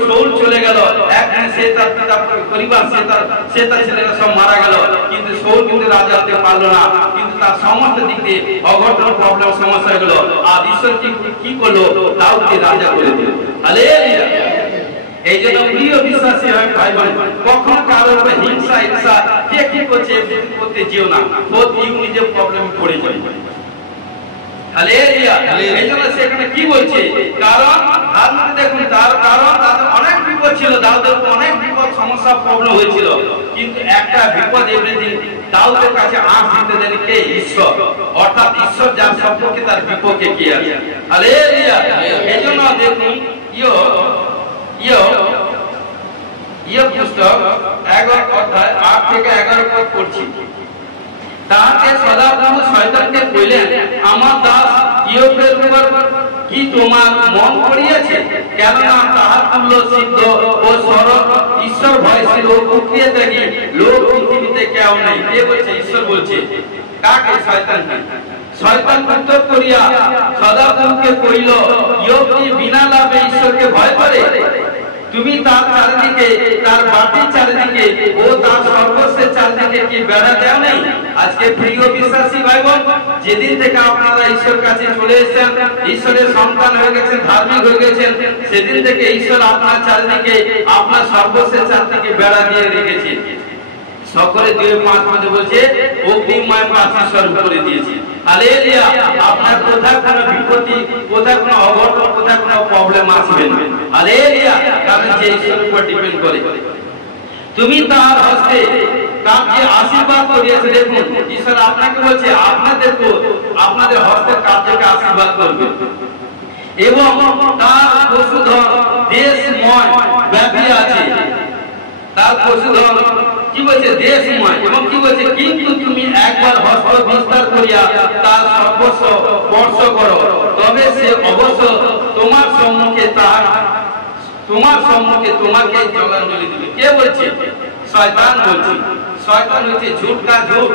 সৌল চলে গেল, একদিন সে তার পিতা পরিবার, সে তার ছেলেরা সব মারা গেল, কিন্তু সৌল কিন্তু রাজা হতে পারলো না। কিন্তু তার সমস্ত দিক দিয়ে অঘটন প্রবলেম সমস্যা হয়ে গেল, আর ঈশ্বর কি করলো, দাউদকে রাজা করে দিল। হালেলুয়া। এই জন্য প্রিয় বিশ্বাসী হয় ভাই বোন, কখনো কারোর উপরে হিংসা কে কি করছে করতে যেও না, নিজে প্রবলেমে পড়ে যাবে। হালেলুয়া। এই জন্য সেখানে কি বলছে, কারণ দেখুন তার কারণ তাদের অনেক বিপদ ছিল, দাউদের অনেক বিপদ সমস্যা প্রবলেম হয়েছিল, কিন্তু একটা বিপদ এভরিথিং দাউদের কাছে আঁচ দিতে দেন কে, ঈশ্বর। অর্থাৎ ঈশ্বর যার সম্পর্কে তার বিপক্ষে কি আছে। হালেলুয়া। এই জন্য দেখুন পুস্তক 11 অধ্যায় 8 থেকে 11 পদ পড়ছি। তাহাতে সদাপ্রভু শয়তানকে কইলেন, আমার দাস ইয়োবের উপর কি তোমার মন পড়িয়াছে? কেননা তাহার তুল্য সিদ্ধ ও সরল ঈশ্বর ভয়শীল ও প্রক্রিয়া ত্যাগী লোক পৃথিবীতে কেউ নেই। কে বলছে? ঈশ্বর বলছে। কাকে? শয়তানকে। শয়তান উত্তর করিয়া সদাপ্রভুকে কইল, ইয়োব কি বিনা লাভে ঈশ্বরকে ভয় করে? তুমি তার চারিদিকে, তার বাটির চারিদিকে ও তার সর্বস্বের চারিদিকে কি বেড়া দেও নেই? আজকে প্রিয় বিশ্বাসী ভাই বোন, যেদিন থেকে আপনারা ঈশ্বর কাছে চলে এসেছেন, ঈশ্বরের সন্তান হয়ে গেছেন, ধার্মিক হয়ে গেছেন, সেদিন থেকে ঈশ্বর আপনার চারিদিকে, আপনার সর্বস্বের চারিদিকে বেড়া দিয়ে রেখেছে। সকলে 2:5 মধ্যে বলছে, অগ্নিময় ঈশ্বর করে দিয়েছে। হালেলুয়া। আপনার কোথায় কোনো বিপত্তি, কোথায় কোনো অঘটন, কোথায় কোনো প্রবলেম আসবে না। হালেলুয়া। কারণ যে ঈশ্বরের উপর ডিপেন্ড করে। তুমি তার হস্তে কার্যে আশীর্বাদ করিয়েছে। দেখুন ঈশ্বর আপনাকে বলছে, আপনাদের হস্তের কার্যকে আশীর্বাদ করবে, এবং তার পশুধন দেশময় ব্যাপী আছে। তার পশুধন কি বলছে? দেশময়। এবং কি বলছে? কিন্তু তুমি একবার হস্ত বিস্তার করিয়া তার সর্বস্ব স্পর্শ করো, তবে সে অবশ্য তোমার সম্মুখে তোমাকে জলাঞ্জলি দিবে। কে বলছে? শয়তান বলছে। শয়তান হচ্ছে ঝুট কা ঝুট,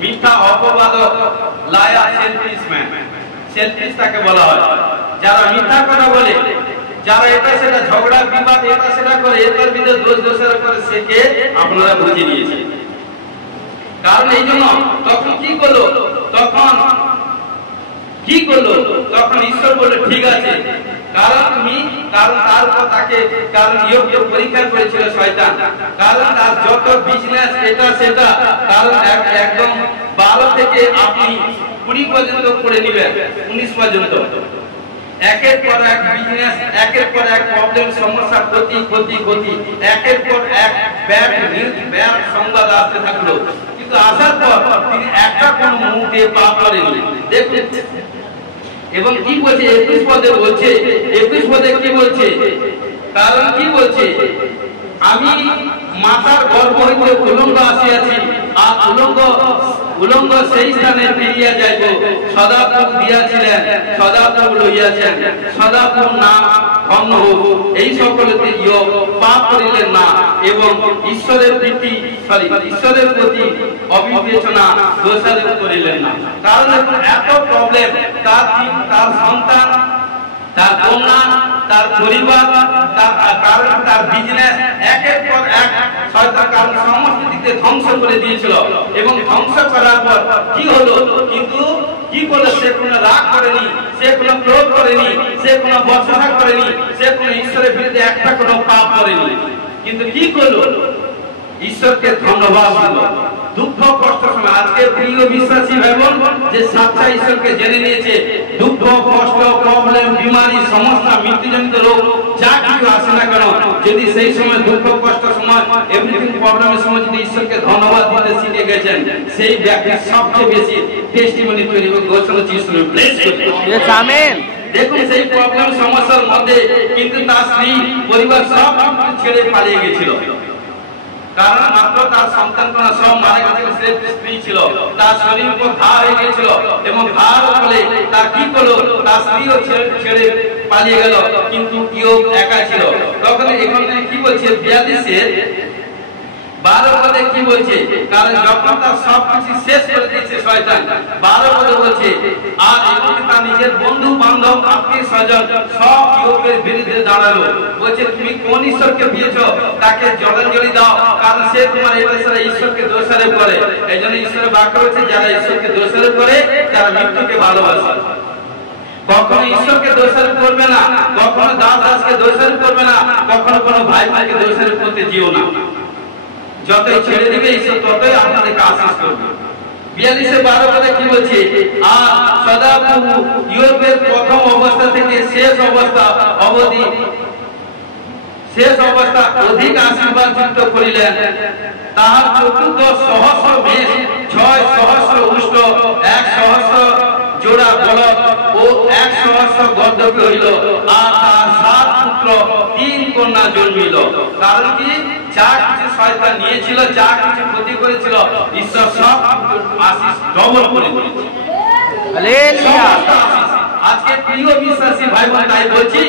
মিথ্যা অপবাদক, লায়ার, সেলফিশ ম্যান। সেলফিশ তাকে বলা হয়, যারা মিথ্যা কথা বলে, যারা এটা সেটা ঝগড়া বিবাদ এটা সেটা করে, এটার বিরুদ্ধে দোষারোপ করে, সে কে আপনারা বুঝে নিয়েছেন। কারণ এই জন্য তখন কি করলো, তখন ঈশ্বর বললো ঠিক আছে, কারণ তার তাকে, কারণ ইয়োবকে পরীক্ষা করেছিল শয়তান, কারণ তার যত বিজনেস এটা সেটা, কারণ একদম 12 থেকে আপনি 20 পর্যন্ত করে নিবেন, 19 পর্যন্ত একের পর এক বিজনেস, একের পর এক প্রবলেম, সমস্যা, ক্ষতি, একের পর এক ব্যাড নিউজ, ব্যাড সংবাদ আসতে থাকলো। কিন্তু আসার পর তিনি একটা কোন মুখ দিয়ে পাপ করেননি। দেখুন, এবং কি বলছে 21 পদে বলছে, 21 পদে কি বলছে? কারণ কি বলছে? আমি মাতার গর্ভ হইতে উলঙ্গ আসিয়াছি, আর উলঙ্গ সেই স্থানে ফিরিয়া যাইব। সদাপ্রভু দিয়াছিলেন, সদাপ্রভু লইয়াছেন, সদাপ্রভু নাম ধন্য হোক। এই সকলতে ইয়োব পাপ করিলেন না, এবং ঈশ্বরের প্রতি অবিবেচনা দোষারোপ করিলেন না। কারণ এত প্রবলেম, তার সন্তান, তার কন্যা, তার পরিবার, তার বিজনেস, একের পর এক শয়তান কারণ সমস্ত দিকে ধ্বংস করে দিয়েছিল। এবং ধ্বংস করার পর কি হলো? কিন্তু কি করলো? সে কোনো রাগ করেনি, সে কোনো ক্রোধ করেনি, সে কোনো বর্ষা করেনি, সে কোনো ঈশ্বরের বিরুদ্ধে একটা কোনো পাপ করেনি। কিন্তু কি করলো? ঈশ্বরকে ধন্যবাদ দিল। দুঃখ কষ্ট সময় আজকে প্রিয় বিশ্বাসী ভাই বোন যে সাচ্চা ঈশ্বরকে জেনে নিয়েছে, দুঃখ কষ্ট প্রবলেম বিমারি সমস্যা মৃত্যুজনিত রোগ যা কিছু আসে না কেন, যদি সেই সময় দুঃখ কষ্ট সময় এভরিথিং প্রবলেমের সময় যদি ঈশ্বরকে ধন্যবাদ দিতে শিখে গেছেন, সেই ব্যক্তি সবচেয়ে বেশি টেস্টিমনি তৈরি হবে। ঘোষণা যিশু ব্লেস করুন। Yes amen. দেখুন সেই প্রবলেম সমস্যার মধ্যে কিন্তু তার স্ত্রী পরিবার সব ছেড়ে পালিয়ে গেছিল, কারণ মাত্র তার সন্তান সব মারা গেছিল, সে স্ত্রী ছিল, তার শরীর উপর ঘা হয়ে গেছিল এবং ঘার ফলে তার কি করলো, তার স্ত্রীও ছেড়ে পালিয়ে গেল, কিন্তু কেউ একা ছিল। তখন এখানে কি বলছে 42-12 পদে কি বলছে, কারণ যখন তার সব কিছু শেষ করে দিয়েছে শয়তান, 12 পদে বলছে আর এবং তার নিজের বন্ধু বান্ধব আত্মীয় স্বজন সব ইয়োবের বিরুদ্ধে দাঁড়ালো, বলছে তুমি কোন ঈশ্বরকে পেয়েছো, তাকে জলাঞ্জলি দাও, কারণ সে তোমার এই বছরে ঈশ্বরকে দোষারোপ করে। এই জন্য ঈশ্বরের বাক্য হচ্ছে যারা ঈশ্বরকে দোষারোপ করে তারা মৃত্যুকে ভালোবাসে। কখনো ঈশ্বরকে দোষারোপ করবে না, কখনো দাসকে দোষারোপ করবে না, কখনো কোনো ভাই ভাইকে দোষারোপ করতে যেও না। যতই ছেড়ে দিবে ঈশ্বর ততই আপনাদেরকে আশীষ করবে। 42-12 পদে কি বলছে, আর সদাপ্রভু ইয়োবের প্রথম অবস্থা থেকে শেষ অবস্থা অবধি অধিক আশীর্বাদ যুক্ত করিলেন। তাহার 14 সহস্র মেষ, 6 সহস্র উষ্ট, 1 সহস্র জোড়া বলদ ও 1 সহস্র গর্দভ হইল, আর তার 7 পুত্র 3 কন্যা জন্মিল। কারণ কি, যা কিছু শয়তান নিয়েছিল, যা কিছু ক্ষতি করেছিল, ঈশ্বর সব আশীষ ডবল করে দিয়েছে। হালেলুয়া। আজকে প্রিয় বিশ্বাসী ভাই বোন তাই বলছি,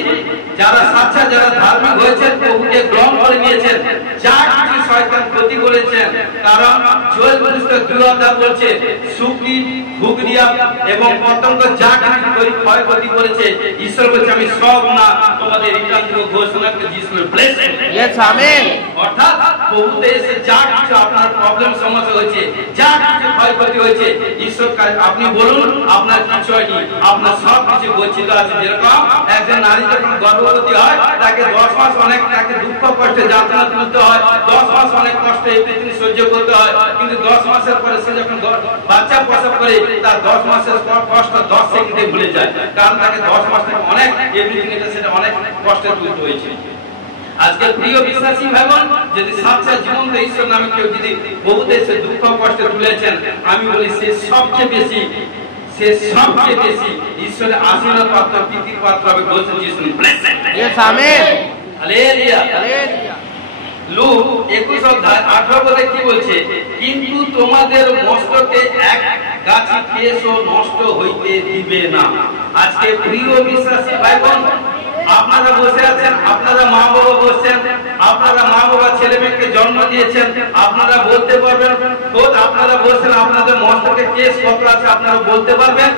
যারা সাচ্চা যারা ধার্মিক হয়েছেন, প্রভুকে গ্রহণ করে নিয়েছেন, যা কিছু শয়তান ক্ষতি করেছেন, কারণ জোয়েল পুস্তক 2 অধ্যায় বলছে শুকরি ঘুগরিয়া এবং পতঙ্গ যা কিছু ক্ষয়ক্ষতি করেছে, ঈশ্বর বলছে আমি সব না তোমাদের রিটার্ন দেব। ঘোষণা করে যিশু ব্লেস। Yes amen. অর্থাৎ প্রভুতে এসে যা কিছু আপনার প্রবলেম সমস্যা হয়েছে, যা কিছু ক্ষয়ক্ষতি হয়েছে, ঈশ্বর আপনি বলুন আপনার কিছু হয়নি, আপনার সব কিছু গচ্ছিত আছে। যেরকম একজন নারী যখন গর্ভবতী হয়, তাকে 10 মাস অনেক তাকে দুঃখ কষ্টে যাতনা তুলতে হয়, 10 মাস অনেক কষ্ট এই পৃথিবী সহ্য করতে হয়, কিন্তু 10 মাসের পরে সে যখন বাচ্চা প্রসব করে, তার 10 মাসের কষ্ট 10 সেকেন্ডে ভুলে যায়, কারণ তাকে 10 মাস থেকে অনেক এই পৃথিবীতে সেটা অনেক কষ্টে তুলতে হয়েছে। আজকে প্রিয় বিশ্বাসী ভাই বোন, যদি সাচ্চা জীবন্ত ঈশ্বর নামে কেউ যদি বহুতে সে দুঃখ কষ্টে তুলেছেন, আমি বলি সে সবচেয়ে বেশি ঈশ্বরের আশীর্বাদ পাত্র, প্রীতির পাত্র হবে। ঘোষণা যিশু bless. Yes amen. Hallelujah. Hallelujah. লূক 21 অধ্যায় 18 পদে কি বলছে, কিন্তু তোমাদের মস্তকে এক গাছি কেশও নষ্ট হইতে দিবে না। আজকে প্রিয় বিশ্বাসী ভাই বোন, আপনারা বসে আছেন, আপনারা মা বাবা বসছেন, আপনারা মা বাবা ছেলে মেয়েকে জন্ম দিয়েছেন, আপনারা বলতে পারবেন, খোদ আপনারা বলছেন আপনাদের মস্তকে কেশ কত আছে আপনারা বলতে পারবেন?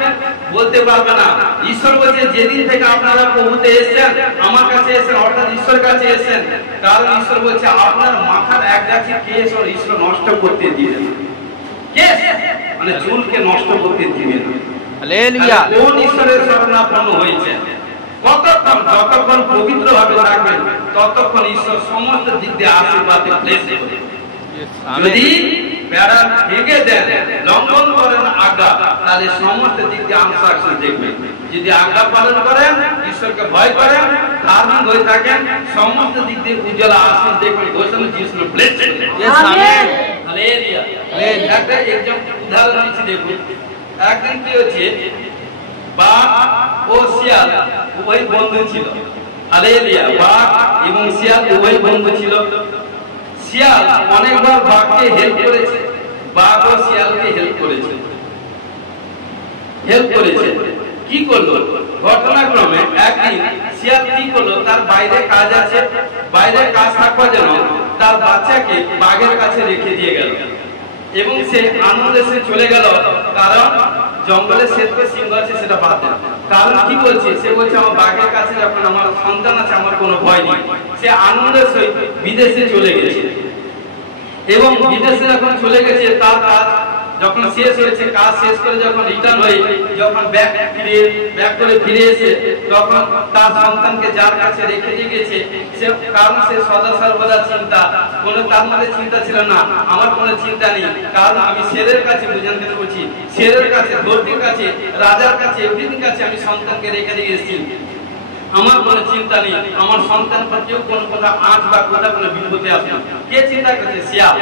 বলতে পারবে না। ঈশ্বর বলছে যেদিন থেকে আপনারা প্রভুতে এসেছেন, আমার কাছে এসেছেন, অর্থাৎ ঈশ্বরের কাছে এসেছেন, কারণ ঈশ্বর বলছে আপনার মাথার এক গাছি কেশ ঈশ্বর নষ্ট করতে দিবে না। কেশ মানে চুলকে নষ্ট করতে দিবে না। হালেলুয়া। কোন ঈশ্বরের শরণাপন্ন হয়েছে, যতক্ষণ পবিত্র ভাবে থাকবেন, ততক্ষণ ঈশ্বর সমস্ত দিক দিয়ে আশীর্বাদে ব্লেস করবেন। যদি বেড়া ভেঙে দেন, লঙ্ঘন করেন আজ্ঞা, তাহলে সমস্ত দিক দিয়ে আনসাকশন দেখবেন। যদি আজ্ঞা পালন করেন, ঈশ্বরকে ভয় করেন, ধার্মিক হয়ে থাকেন, সমস্ত দিক দিয়ে উজ্জ্বল আশীষ দেখবেন। ঘোষণা যিশু ব্লেস। Yes amen. হালেলুয়া। একটা একজন উদাহরণ দিচ্ছি, দেখুন। একদিন কি হচ্ছে, বাঘ ও শিয়াল উভয় বন্ধু ছিল। হালেলুয়া। বাঘ এবং শিয়াল উভয় বন্ধু ছিল। শিয়াল অনেকবার বাঘকে হেল্প করেছে, বাঘ ও শিয়ালকে হেল্প করেছে। কি করলো, ঘটনাক্রমে একদিন শিয়াল কি করলো, তার বাইরে কাজ আছে, বাইরে কাজ থাকবার জন্য তার বাচ্চাকে বাঘের কাছে রেখে দিয়ে গেল এবং সে আনন্দে সে চলে গেল, কারণ জঙ্গলে শ্বেত সিংহ আছে সেটা বাদ দেন। কারণ কি বলছে, সে বলছে আমার বাঘের কাছে যখন আমার সন্তান আছে আমার কোনো ভয় নেই। সে আনন্দের সহিত বিদেশে চলে গেছে এবং বিদেশে যখন চলে গেছে, তার কাজ যখন শেষ হয়েছে, কাজ শেষ করে যখন রিটার্ন হয়ে যখন ব্যাক করে ফিরে এসে তখন তার সন্তানকে যার কাছে রেখে দিয়ে গেছে, সে কারণ সে সদা সর্বদা চিন্তা, কোনো তার মধ্যে চিন্তা ছিল না আমার কোনো চিন্তা নেই, কারণ আমি শেরের কাছে বুঝাতে বলছি, শেরের কাছে, ধরতির কাছে, রাজার কাছে, এভরিথিং কাছে আমি সন্তানকে রেখে দিয়ে এসেছি, আমার কোনো চিন্তা নেই, আমার সন্তান পর কেউ কোনো কথা আঁচ বা কথা কোনো বিপদে আসবে না। কে চিন্তা করছে? শিয়াল।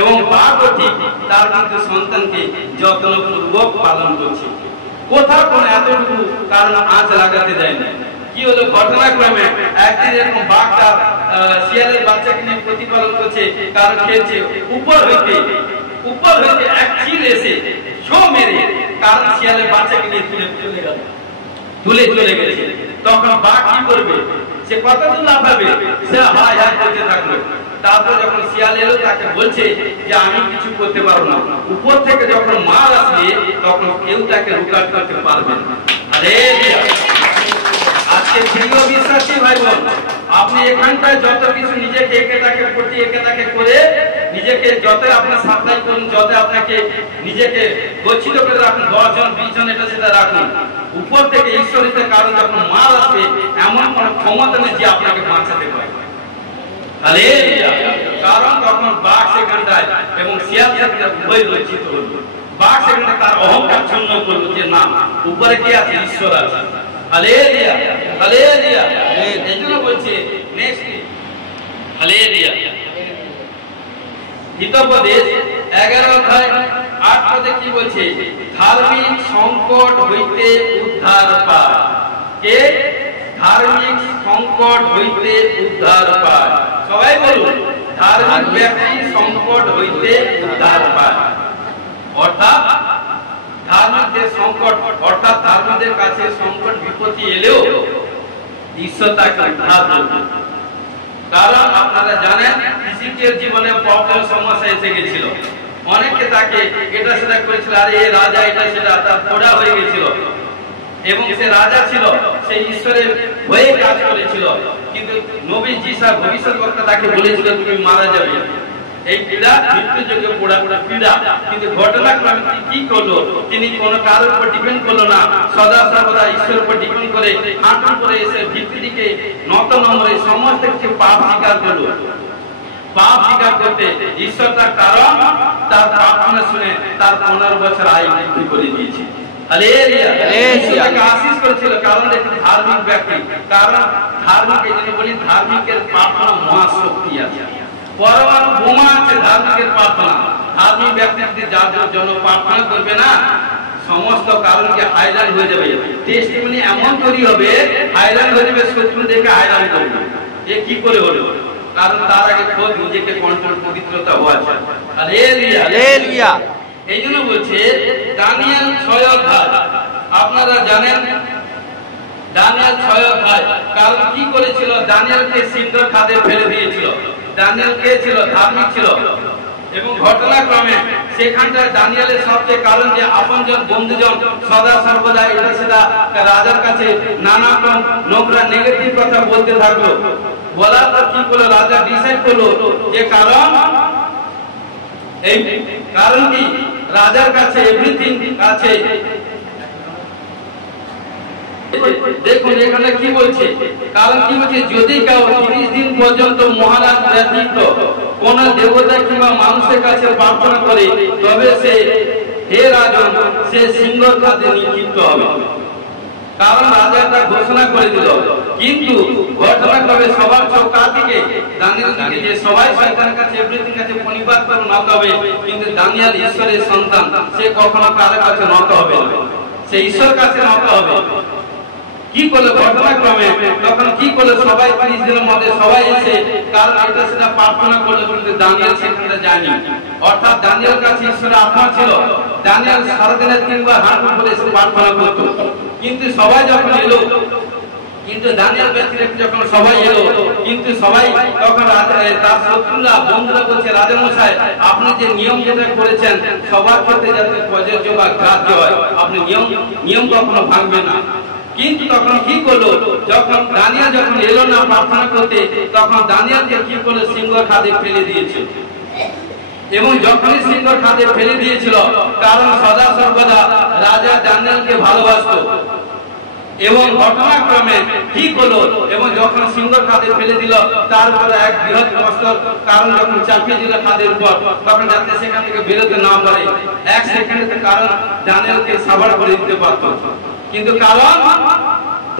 এবং বাঘও ঠিক তার কিন্তু সন্তানকে যত্নপূর্বক পালন করছে, কোথাও কোনো এতটুকু কারণ আঁচ লাগাতে দেয় না। কি হলো ঘটনাক্রমে একদিন এরকম বাঘটা শিয়ালের বাচ্চাকে নিয়ে প্রতিপালন করছে, কারণ খেলছে, উপর হইতে এক চিল এসে ছো মেরে কারণ শিয়ালের বাচ্চাকে নিয়ে তুলে চলে গেছে। তখন বাঘ কি করবে? সে কতদূর লাফাবে? সে হায় হায় করতে থাকলো। তারপর যখন শিয়াল এলো তাকে বলছে যে আমি কিছু করতে পারবো না, উপর থেকে যখন মাল আসবে তখন কেউ তাকে রুকাট করতে পারবে না। আরে আজকে প্রিয় বিশ্বাসী ভাই বোন, আপনি এখানটায় যত কিছু নিজেকে একে তাকে করে নিজেকে যত আপনার সাপ্লাই করুন, যত আপনাকে নিজেকে গচ্ছিত করে রাখুন, 10 জন 20 জন এটা সেটা রাখুন, উপর থেকে ঈশ্বরের কারণ যখন মাল আসবে এমন কোন ক্ষমতা নেই যে আপনাকে বাঁচাতে পারে। কারণ তখন বাঘ সেখানটায় এবং শিয়াল সেখানে উভয় লজ্জিত হল। বাঘ সেখানে তার অহংকার শূন্য করলো যে না, উপরে কে আছে? ঈশ্বর আছে। Hallelujah, hallelujah. এইজন্য বলছে নেক্সট হালেলুয়া, হিতোপদেশ 11 অধ্যায় 8 পদে কি বলছে? ধার্মিক সংকট হইতে উদ্ধার পায়। কে? ধার্মিক সংকট হইতে উদ্ধার পায়। সবাই বলুন, ধার্মিক ব্যক্তি সংকট হইতে উদ্ধার পায়। অর্থাৎ ধার্মিকদের সংকট, অর্থাৎ ধার্মিকদের কাছে সংকট বিপত্তি এলেও ঈশ্বর তাকে উদ্ধার করবে। কারণ আপনারা জানেন ইজিপ্টের জীবনে প্রবল সমস্যা এসে গেছিল, অনেকে তাকে এটা সেটা করেছিল, আরে এই রাজা এটা সেটা, তার পোড়া হয়ে গেছিল এবং সে রাজা ছিল, সে ঈশ্বরের হয়ে কাজ করেছিল, কিন্তু নবী যিশা ভবিষ্যৎবক্তা তাকে বলেছিল তুমি মারা যাবে। এই পীড়া মৃত্যুযোগ্য পোড়া পীড়া, কিন্তু ঘটনাক্রমে কি করলো? তিনি কোনো কারোর উপর ডিপেন্ড করলো না, সদা সর্বদা ঈশ্বরের উপর ডিপেন্ড করে হাঁটু করে এসে ভিত্তি দিকে নত নম্বরে সমস্ত কিছু পাপ স্বীকার করলো। পাপ স্বীকার করতে ঈশ্বর তার কারণ তার প্রার্থনা শুনে তার 15 বছর আয়ু বৃদ্ধি করে দিয়েছে। আশীষ করেছিল, কারণ দেখুন ধার্মিক ব্যক্তি, কারণ ধার্মিক এই জন্য বলি ধার্মিকের প্রার্থনা মহাশক্তি আছে, পরমাণু বোমা আছে ধার্মিকের প্রার্থনা। ধার্মিক ব্যক্তি যদি যার জন্য প্রার্থনা করবে না, সমস্ত কারণকে হাইলাইট হয়ে যাবে, টেস্টিমনি এমন তৈরি হবে, হাইলাইট হয়ে যাবে, শত্রু দেখে হাইলাইট করবে এ কি করে হলো, কারণ তার আগে খোদ নিজেকে কন্ট্রোল পবিত্রতা হওয়া চাই। Hallelujah, hallelujah. এই জন্য বলছে দানিয়েল 6 অধ্যায়, আপনারা জানেন দানিয়েল 6 অধ্যায়, কারণ কি করেছিল? দানিয়েলকে সিংহ খাদে ফেলে দিয়েছিল। দানিয়েল কে ছিল? ধার্মিক ছিল। এবং ঘটনাক্রমে সেখানটায় দানিয়েলের সবচেয়ে কারণ যে আপনজন বন্ধুজন সদা সর্বদা এটা সেটা রাজার কাছে নানা রকম নোংরা নেগেটিভ কথা বলতে থাকলো। বলার পর কি করলো? রাজা ডিসাইড করলো যে কারণ এই কারণ কি রাজার কাছে এভরিথিং আছে। দেখুন এখানে কি বলছে, কারণ কি বলছে? যদি কেউ 30 দিন পর্যন্ত মহারাজ ব্যতীত কোন দেবতা কিংবা মানুষের কাছে প্রার্থনা করে, তবে সে হে রাজন সে সিংহর খাদে নিক্ষিপ্ত হবে। কারণ রাজা তা ঘোষণা করে দিল। কিন্তু ঘটনাক্রমে সবার চৌকা থেকে দানিয়েল থেকে যে সবাই শয়তানের কাছে এভরিথিং কাছে প্রণিপাত করে নত হবে, কিন্তু দানিয়েল ঈশ্বরের সন্তান, সে কখনো কারো কাছে নত হবে না, সে ঈশ্বর কাছে নত হবে। কি করলো ঘটনাক্রমে? তখন কি করলো? সবাই 30 দিনের মধ্যে সবাই এসে কারণ এটা সেটা প্রার্থনা করলো, কিন্তু দানিয়েল সেখানে যায়নি। অর্থাৎ দানিয়েলের কাছে ঈশ্বরের আত্মা ছিল। দানিয়েল সারাদিনে 3 বার হাঁটু করে এসে প্রার্থনা করতো, কিন্তু সবাই যখন এলো, কিন্তু দানিয়েল ব্যক্তিরা যখন সবাই এলো, কিন্তু সবাই তখন তার শত্রুরা বন্ধুরা বলছে রাজামশাই আপনি যে নিয়ম যেটা করেছেন সবার ক্ষেত্রে যাতে প্রযোজ্য বা গ্রাহ্য হয়, আপনি নিয়ম কখনো ভাঙবেন না। কিন্তু তখন কি করলো? যখন দানিয়েল যখন এলো না প্রার্থনা করতে, তখন দানিয়েলকে কি করলো? সিংহ খাদে ফেলে দিয়েছে। এবং যখনই সিংহ খাদে ফেলে দিয়েছিল, কারণ সদা সর্বদা রাজা দানিয়েলকে ভালোবাসতো, এবং ঘটনাক্রমে ঠিক হলো, এবং যখন সিংহ খাদে ফেলে দিল তারপরে এক বৃহৎ কষ্ট, কারণ যখন চাপিয়ে দিল খাদের উপর, তখন যাতে সেখান থেকে বেরোতে না পারে, এক সেকেন্ডে কারণ দানিয়েলকে সাবার করে দিতে পারত, কিন্তু কারণ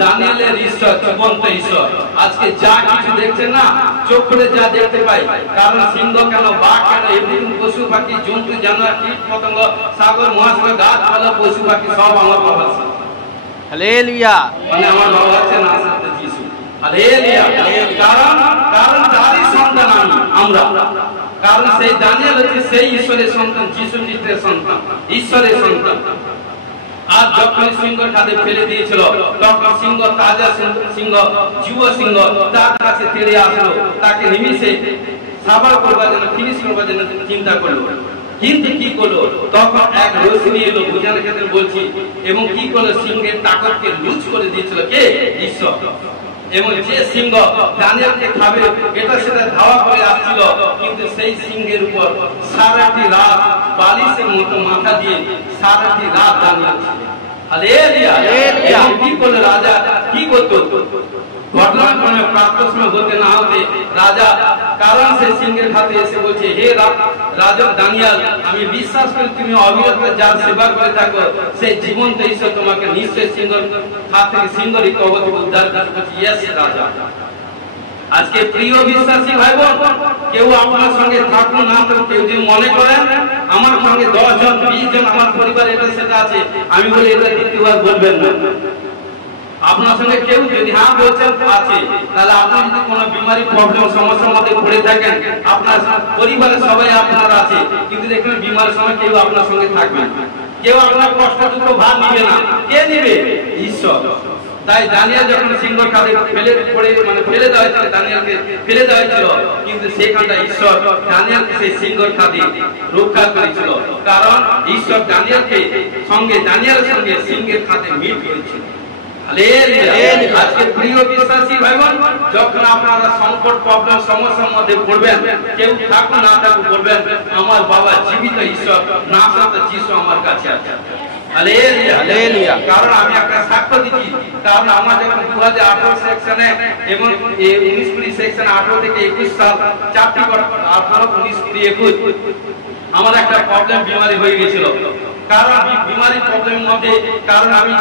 দানিয়েলের ঈশ্বর জীবন্ত ঈশ্বর। আজকে যা কিছু দেখছেন না, চোখ খুলে যা দেখতে পাই, কারণ সিংহ কেন, বাঘ কেন, এরকম পশু পাখি, জন্তু জানোয়ার, কীট পতঙ্গ, সাগর মহাসাগর, গাছপালা, পশু পাখি সব আমার বাবা। হালেলুয়া। মানে আমার বাবা হচ্ছে নাসরতের যিশু। হালেলুয়া। কারণ তারই সন্তান আমরা, কারণ সেই দানিয়েল হচ্ছে সেই ঈশ্বরের সন্তান, যিশু খ্রিস্টের সন্তান, ঈশ্বরের সন্তান। আর যখন সিংহ খাদে ফেলে দিয়েছিল, তখন সিংহ, তাজা সিংহ, যুব সিংহ তার কাছে তেড়ে আসলো, তাকে নিমিষে সাবার করবার জন্য, ফিনিশ করবার জন্য চিন্তা করলো। কিন্তু কি করলো, তখন এক রশ্মি এলো, বোঝানোর ক্ষেত্রে বলছি, এবং কি করলো, সিংহের তাকতকে লুজ করে দিয়েছিল কে? ঈশ্বর। এবং যে সিংহ দানিয়েলকে খাবে এটা সেটা ধাওয়া করে আসছিল, কিন্তু সেই সিংহের উপর সারাটি রাত বালিশের মতো মাথা দিয়ে সারাটি রাত দানিয়েল ছিল। হালেলুয়া। এবং কি করলো রাজা, কি করতো, ঘটনাক্রমে প্রাপ্ত সময় হতে না হতে রাজা, কারণ সে সিংহের খাতে এসে বলছে, হে রাজা দানিয়েল, আমি বিশ্বাস করি তুমি অবিরত যার সেবা করে থাকো, সেই জীবন্ত ঈশ্বর তোমাকে নিশ্চয় সিংহের খাত থেকে, সিংহের কবর থেকে উদ্ধার করবে। ইয়েস রাজা। আজকে প্রিয় বিশ্বাসী ভাই বোন, কেউ আপনার সঙ্গে থাকুন না থাকুন, কেউ যদি মনে করেন আমার সঙ্গে 10 জন 20 জন আমার পরিবার এটা সেটা আছে, আমি বলি এটা দ্বিতীয়বার বলবেন না। আপনার সঙ্গে কেউ যদি হ্যাঁ বলছেন আছে, তাহলে আপনি যদি কোনো বিমারি, প্রবলেম, সমস্যার মধ্যে পড়ে থাকেন, আপনার পরিবারের সবাই আপনার আছে, কিন্তু দেখবেন বিমারের সময় কেউ আপনার সঙ্গে থাকবে, কেউ আপনার কষ্ট দুঃখ ভার নিবে না। কে নিবে? ঈশ্বর। তাই দানিয়েল যখন সিংহ খাদে ফেলে দেওয়া হয়েছিল, দানিয়েলকে ফেলে দেওয়া হয়েছিল, কিন্তু সেখানটা ঈশ্বর দানিয়েলকে সেই সিংহর খাদে রক্ষা করেছিল, কারণ ঈশ্বর দানিয়েলের সঙ্গে সিংহের খাদে মিল করেছিল। আজকে প্রিয় বিশ্বাসী ভাই বোন, যখন আপনারা সংকট, প্রবলেম, সমস্যার মধ্যে পড়বেন, কেউ থাকুন না থাকুন, বলবেন আমার বাবা জীবিত ঈশ্বর, নাসরতের যিশু আমার কাছে আছে। কারণ আমি একটা সাক্ষ্য দিচ্ছি, কারণ আমার যখন 2018 সেকশনে এবং 19-20 সেকশন 18 থেকে 21 সাল 4টি 18, 19, 20, 21 আমার একটা প্রবলেম, বিমারি হয়ে গেছিল। কারণ আমি বিমারি প্রবলেমের মধ্যে, কারণ আমি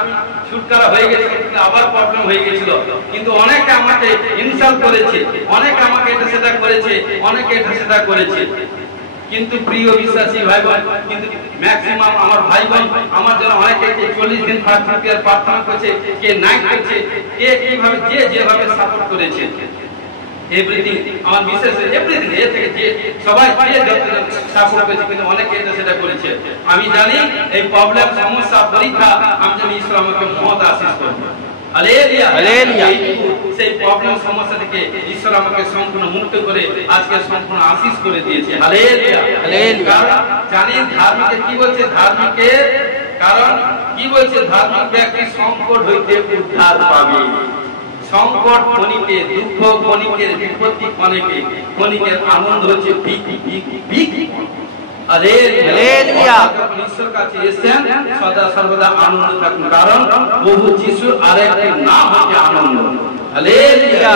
ছুটকারা হয়ে গেছিল, আবার প্রবলেম হয়ে গেছিল, কিন্তু অনেকে আমাকে ইনসাল্ট করেছে, অনেকে আমাকে এটা সেটা করেছে, অনেকে এটা সেটা করেছে। কিন্তু প্রিয় বিশ্বাসী ভাই বোন, কিন্তু ম্যাক্সিমাম আমার ভাই বোন আমার জন্য অনেকে 40 দিন প্রার্থনা করছে, কে নাইট করছে, কে কিভাবে যে যেভাবে সাপোর্ট করেছে, এভরিথিং আমার বিশেষ এভরিথিং এ থেকে যে সবাই সাপোর্ট করেছে, কিন্তু অনেকে এটা সেটা করেছে। আমি জানি এই প্রবলেম, সমস্যা, পরীক্ষা, আমি জানি ঈশ্বর আমাকে মহৎ আশীষ করবে। হালেলুয়া। সেই প্রবলেম, সমস্যা থেকে ঈশ্বর আমাকে সম্পূর্ণ মুক্ত করে আজকে সম্পূর্ণ আশীষ করে দিয়েছে। হালেলুয়া। জানি ধার্মিকে কি বলছে, ধার্মিকে কারণ কি বলছে, ধার্মিক ব্যক্তি সংকট হইতে উদ্ধার পাবে। সংকট ক্ষণিকে, দুঃখ ক্ষণিকের, বিপত্তি ক্ষণিকের আনন্দ হচ্ছে ঈশ্বর কাছে এসেছেন, সদা সর্বদা আনন্দ থাকুন, কারণ প্রভু যিশুর আরেকটি নাম হচ্ছে আনন্দ। হালেলুয়া।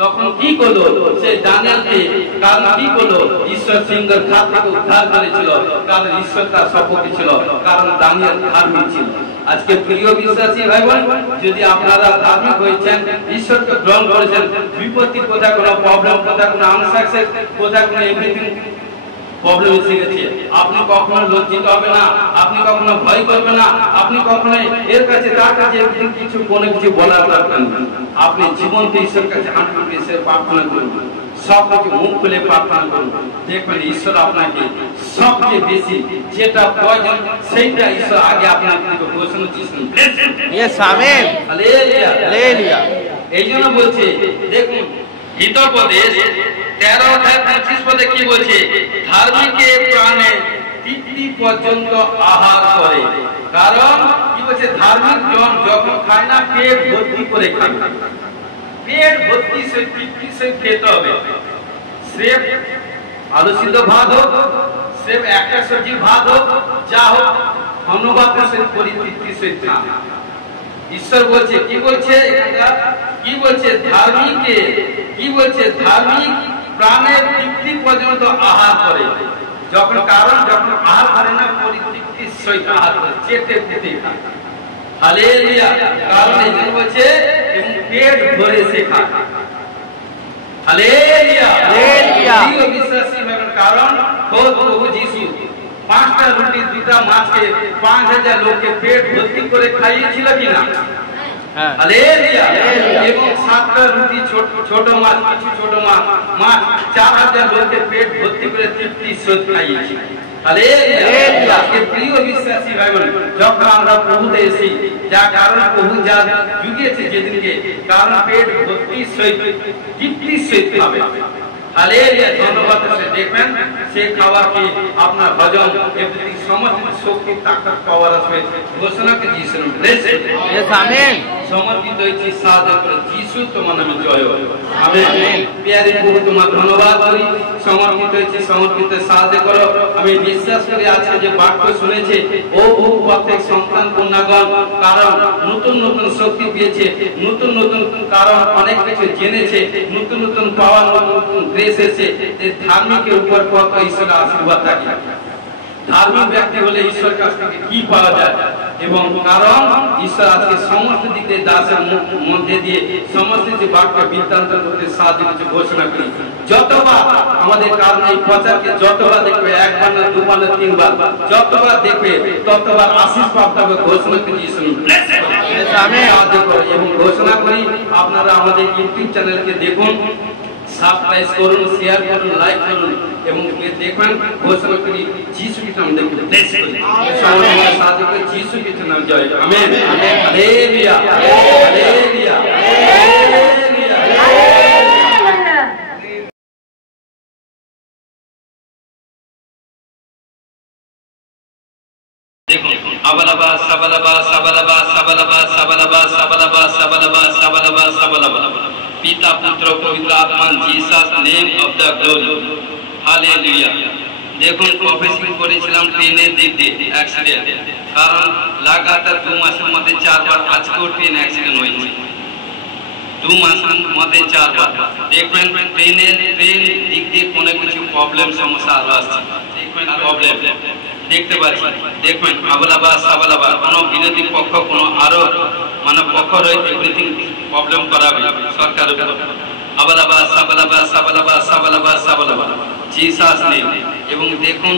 তখন কি করলো সেই দানিয়েলকে, কারণ কি করলো, ঈশ্বর সিংহের খাদ থেকে উদ্ধার করেছিল, কারণ ঈশ্বর তার সপক্ষে ছিল, কারণ দানিয়েল ধার্মিক ছিল। আজকে প্রিয় বিশ্বাসী ভাই বোন, যদি আপনারা ধার্মিক হয়েছেন, ঈশ্বরকে গ্রহণ করেছেন, বিপত্তি কোথায় কোনো প্রবলেম, কোথায় কোনো আনসাকসেস, কোথায় কোনো এভরিথিং প্রবলেম এসে গেছে, আপনি কখনো লজ্জিত হবে না, আপনি কখনো ভয় করবে না, আপনি কখনো এর কাছে তার কাছে কিছু কোনো কিছু বলার দরকার নেই। আপনি জীবন্ত ঈশ্বর কাছে হাঁটু এসে প্রার্থনা করুন, সব কিছু মুখ খুলে প্রার্থনা করুন, দেখবেন ঈশ্বর আপনাকে সবচেয়ে বেশি যেটা প্রয়োজন সেইটা ঈশ্বর আগে আপনাকে ঘোষণা দিয়েছেন। এই জন্য বলছে, দেখুন হিতোপদেশ 13-25 পদে কি বলছে, ধার্মিকের প্রাণে তৃপ্তি পর্যন্ত আহার করে। কারণ কি বলছে, ধার্মিক জন যখন খায় না, পেট ভর্তি করে খায়, পেট ভর্তি সে তৃপ্তি সে খেতে হবে। আলু সিদ্ধ ভাত হোক, সেম একটা সবজি ভাত হোক, যা হোক ধন্যবাদের সহিত পরিতৃপ্তির সহিত খা। ঈশ্বর বলছে, কি বলছে কি বলছে ধার্মিকে, কি বলছে ধার্মিক প্রাণের তৃপ্তি পর্যন্ত আহার করে। যখন আহার করে না, পরিতৃপ্তির সহিত আহার করে, চেটে পেটে খায়। হালেলুয়া। কারণ এই জন্য বলছে এবং পেট ভরে সে খায়। Hallelujah, hallelujah. বিশ্বাসী হবেন, কারণ প্রভু যিশু 5টা রুটি 2টা মাছকে 5000 লোককে পেট ভর্তি করে খাইয়েছিল কিনা? হালেলুয়া। এবং 7টা রুটি ছোট মাছ, কিছু ছোট মাছ 4000 লোককে পেট ভর্তি করে তৃপ্তি সহিত খাইয়েছিল। হালেলুয়া। প্রিয় বিশ্বাসী ভাই বোন, যখন আমরা প্রভুতে এসি, যা কারণ প্রভু যা জুগিয়েছে যেদিনকে, কারণ পেট ভর্তি সহিত তৃপ্তির সহিত খাবে। হালেলুয়া। ধন্যবাদ। দেখবেন সে খাওয়াকে আপনার হজম এবং সমস্ত শক্তি তাকত পাওয়ার আছে ঘোষণাকে যিশু আমেন সমর্পিত হয়েছে। সাহায্য করে যিশু তোমার নামে জয় হোক। আমেন। প্রিয় প্রভু তোমার ধন্যবাদ করি, সমর্পিত হয়েছে, সমর্পিত সাহায্য করো। আমি বিশ্বাস করি আজকে যে বাক্য শুনেছে ও প্রত্যেক সন্তান কন্যাগণ, কারণ নতুন নতুন শক্তি পেয়েছে, নতুন নতুন কারণ অনেক কিছু জেনেছে, নতুন নতুন পাওয়ার, নতুন গ্রেস এসেছে। ধার্মিকের উপর কত ঈশ্বরের আশীর্বাদ থাকে। ধার্মিক ব্যক্তি হলে ঈশ্বরের কাছ থেকে কি পাওয়া যায়, এবং কারণ ঈশ্বর আজকে সমস্ত দিক দিয়ে দাসের মধ্যে দিয়ে সমস্ত যে বাক্য বৃত্তান্ত করতে সাহায্য করতে ঘোষণা করি। যতবার আমাদের কারণ এই প্রচারকে যতবার দেখবে, 1বার না 2বার না 3বার, যতবার দেখবে ততবার আশীষ প্রাপ্ত হবে। ঘোষণা করি সাহায্য করো এবং ঘোষণা করি আপনারা আমাদের ইউটিউব চ্যানেলকে দেখুন, সাবস্ক্রাইব করুন, শেয়ার করুন, লাইক করুন এবং দেখবেন। ঘোষণা করি যিশু খ্রিস্ট নামে দেখুন, ব্লেস করি, সাহায্য করে যিশু খ্রিস্ট নামে জয়। আমেন। Hallelujah, hallelujah, hallelujah. দেখুন আবালাবা সাবালাবা সাবালাবা সাবালাবা সাবালাবা সাবালাবা সাবালাবা সাবালাবা সাবালাবা। পিতা পুত্র পবিত্র আত্মা, Jesus name of the glory. Hallelujah. দেখুন প্রফেসিং করেছিলাম ট্রেনের দিক দিয়ে অ্যাক্সিডেন্ট, কারণ লাগাতার 2 মাসের মধ্যে 4বার আজকেও ট্রেন অ্যাক্সিডেন্ট হয়েছে। 2 মাসের মধ্যে 4বার। দেখবেন ট্রেন দিক দিয়ে কোনো কিছু প্রবলেম সমস্যা আরো আসছে। দেখবেন প্রবলেম দেখতে পাচ্ছি। দেখবেন আবালাবা সাবালাবা, কোনো বিরোধী পক্ষ কোনো আরো পক্ষ রয়েছে, এভরিথিং প্রবলেম করাবে সরকারের উপর। আবালাবা সাবালাবা সাবালাবা সাবালাবা সাবালাবা জিসাস নেম। এবং দেখুন,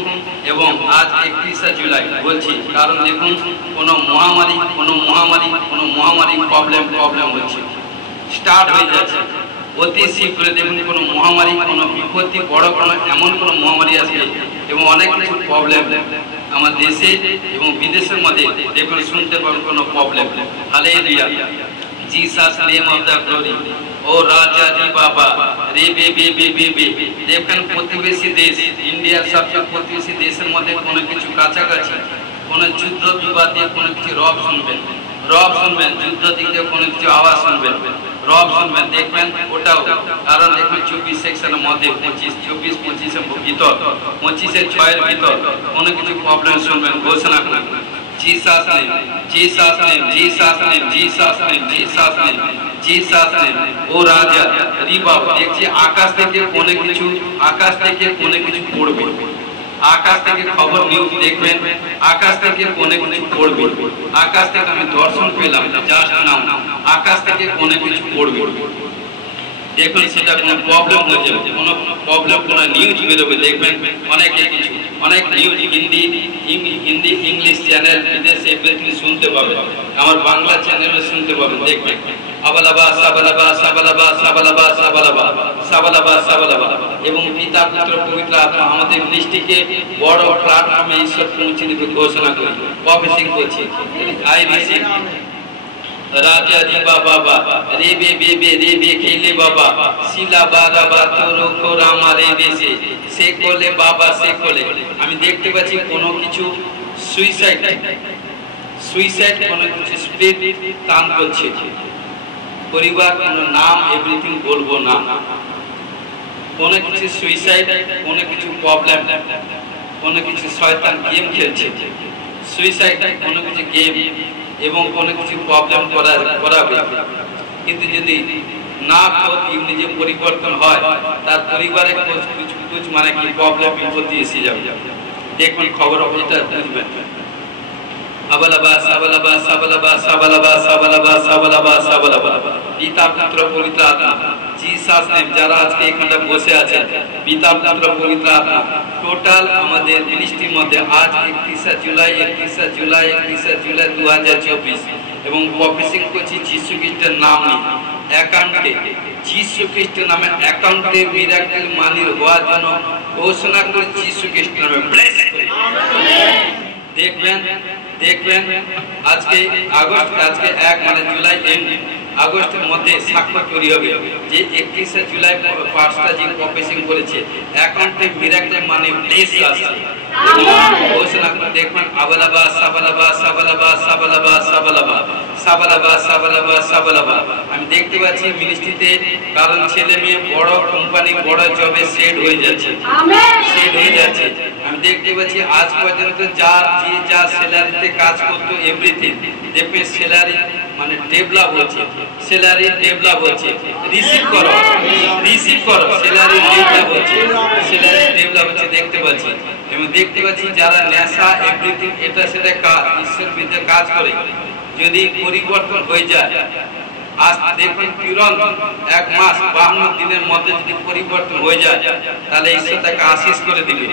এবং আজ 31শে জুলাই বলছি, কারণ দেখুন কোনো মহামারী প্রবলেম হচ্ছে, স্টার্ট হয়ে যাচ্ছে অতি শীঘ্র। দেখুন কোনো মহামারী, কোনো বিপত্তি, বড় কোনো এমন কোনো মহামারী আসবে এবং অনেক কিছু প্রবলেম আমার দেশে এবং বিদেশের মধ্যে দেখুন শুনতে পাবেন কোনো problem. Hallelujah. Jesus name of the glory. ও রাজা জি বাবা রে বে বে বে বে বে। দেখেন প্রতিবেশী দেশ, ইন্ডিয়ার সবচেয়ে প্রতিবেশী দেশের মধ্যে কোনো কিছু কাছাকাছি কোনো যুদ্ধ বিবাদ দিয়ে কোনো কিছু রব শুনবেন, যুদ্ধ দিক দিয়ে কোনো কিছু আওয়াজ শুনবেন, রব শুনবেন। দেখবেন ওটাও, কারণ দেখবেন 24 সেকশনের মধ্যে 24-25 ভিতর, 25-6 ভিতর কোনো কিছু প্রবলেম শুনবেন। ঘোষণা করবেন Jesus name, Jesus name, Jesus name, Jesus name, Jesus name, Jesus name. ও রাজা রিবা। দেখছি আকাশ থেকে কোনো কিছু পড়বে, আকাশ থেকে খবর নিউজ দেখবেন, আকাশ থেকে কোনো কিছু পড়বে, আকাশ থেকে আমি দর্শন পেলাম, জাস্ট নাও আকাশ থেকে কোনো কিছু পড়বে। দেখুন সেটা কোনো প্রবলেম হয়ে যাবে, কোনো প্রবলেম, কোনো নিউজ বেরোবে। দেখবেন অনেক নিউজ, হিন্দি ইংলিশ চ্যানেল, বিদেশে এভরিথিং শুনতে পাবেন, আমার বাংলা চ্যানেলে শুনতে পাবেন। দেখবেন আবালাবা সাবালাবা সাবালাবা সাবালাবা সাবালাবা সাবালাবা সাবালাবা। এবং পিতা পুত্র পবিত্র আত্মা আমাদের দৃষ্টিকে বড় প্ল্যাটফর্মে ঈশ্বর পৌঁছে দেবে। ঘোষণা করি, প্রফেসিং করছি। আই রিসিভ রাজা জি বাবা রে বে বে বে রে বে খেলে বাবা শিলা বাবা তোরো কোরামা রে বেসে সে কোলে বাবা সে কোলে। আমি দেখতে পাচ্ছি কোনো কিছু সুইসাইড কোনো কিছু স্পিরিট টান করছে। পরিবার কোনো নাম এভরিথিং বলবো না, কোনো কিছু সুইসাইড, কোনো কিছু প্রবলেম, কোনো কিছু শয়তান গেম খেলছে, সুইসাইড কোনো কিছু গেম এবং কোনো কিছু প্রবলেম করাবে। কিন্তু যদি না নিজে পরিবর্তন হয়, তার পরিবারে কিছু মানে কি প্রবলেম বিপত্তি এসে যাবে। দেখুন খবর এটা বুঝবেন। আবালাবা সাবালাবা সাবালাবা সাবালাবা সাবালাবা সাবালাবা সাবালাবা পিতা পুত্র পবিত্র আত্মা জিসাস নেম। যারা আজকে এখানে বসে আছেন পিতা পুত্র পবিত্র আত্মা টোটাল আমাদের মিনিস্ট্রির মধ্যে আজ 31 জুলাই 2024 এবং প্রফেসিং করছি যীশু খ্রিস্টের নাম নিয়ে অ্যাকাউন্টে, যীশু খ্রিস্টের নামে অ্যাকাউন্টে মিরাকেল মানির হওয়ার জন্য ঘোষণা করে যীশু খ্রিস্টের নামে ব্লেস করি। দেখবেন আজকে আজকে 1 মানে জুলাই এন্ড আগস্টের মধ্যে স্বাক্ষর তৈরি হবে যে 31 জুলাই 5টা যে প্রফেসিং করেছে অ্যাকাউন্টে মিরাকেল মানি ব্লেস আসছে। ঘোষণা করে দেখবেন আবালাবা সাবালাবা সাবালাবা সাবালাবা সাবালাবা সাবালাবা সাবালাবা সাবালাবা। আমি দেখতে পাচ্ছি মিনিস্ট্রিতে, কারণ ছেলে মেয়ে বড় কোম্পানি বড় জবে সেট হয়ে যাচ্ছে, সেট হয়ে যাচ্ছে। আমি দেখতে পাচ্ছি আজ পর্যন্ত যা স্যালারিতে কাজ করতো এভরিথিং দেখবে স্যালারি মানে ডেভেলপ হচ্ছে, স্যালারি ডেভেলপ হচ্ছে। রিসিভ করো স্যালারি ডেভেলপ হচ্ছে, স্যালারি ডেভেলপ হচ্ছে দেখতে পাচ্ছি। এবং দেখতে পাচ্ছি যারা নেশা এভরিথিং এটা সেটা কাজ ঈশ্বর বিরুদ্ধে কাজ করে, যদি পরিবর্তন হয়ে যায় আজ দেখুন তুরন্ত 1 মাস 52 দিনের মধ্যে যদি পরিবর্তন হয়ে যায় তাহলে ঈশ্বর তাকে আশীষ করে দিবে।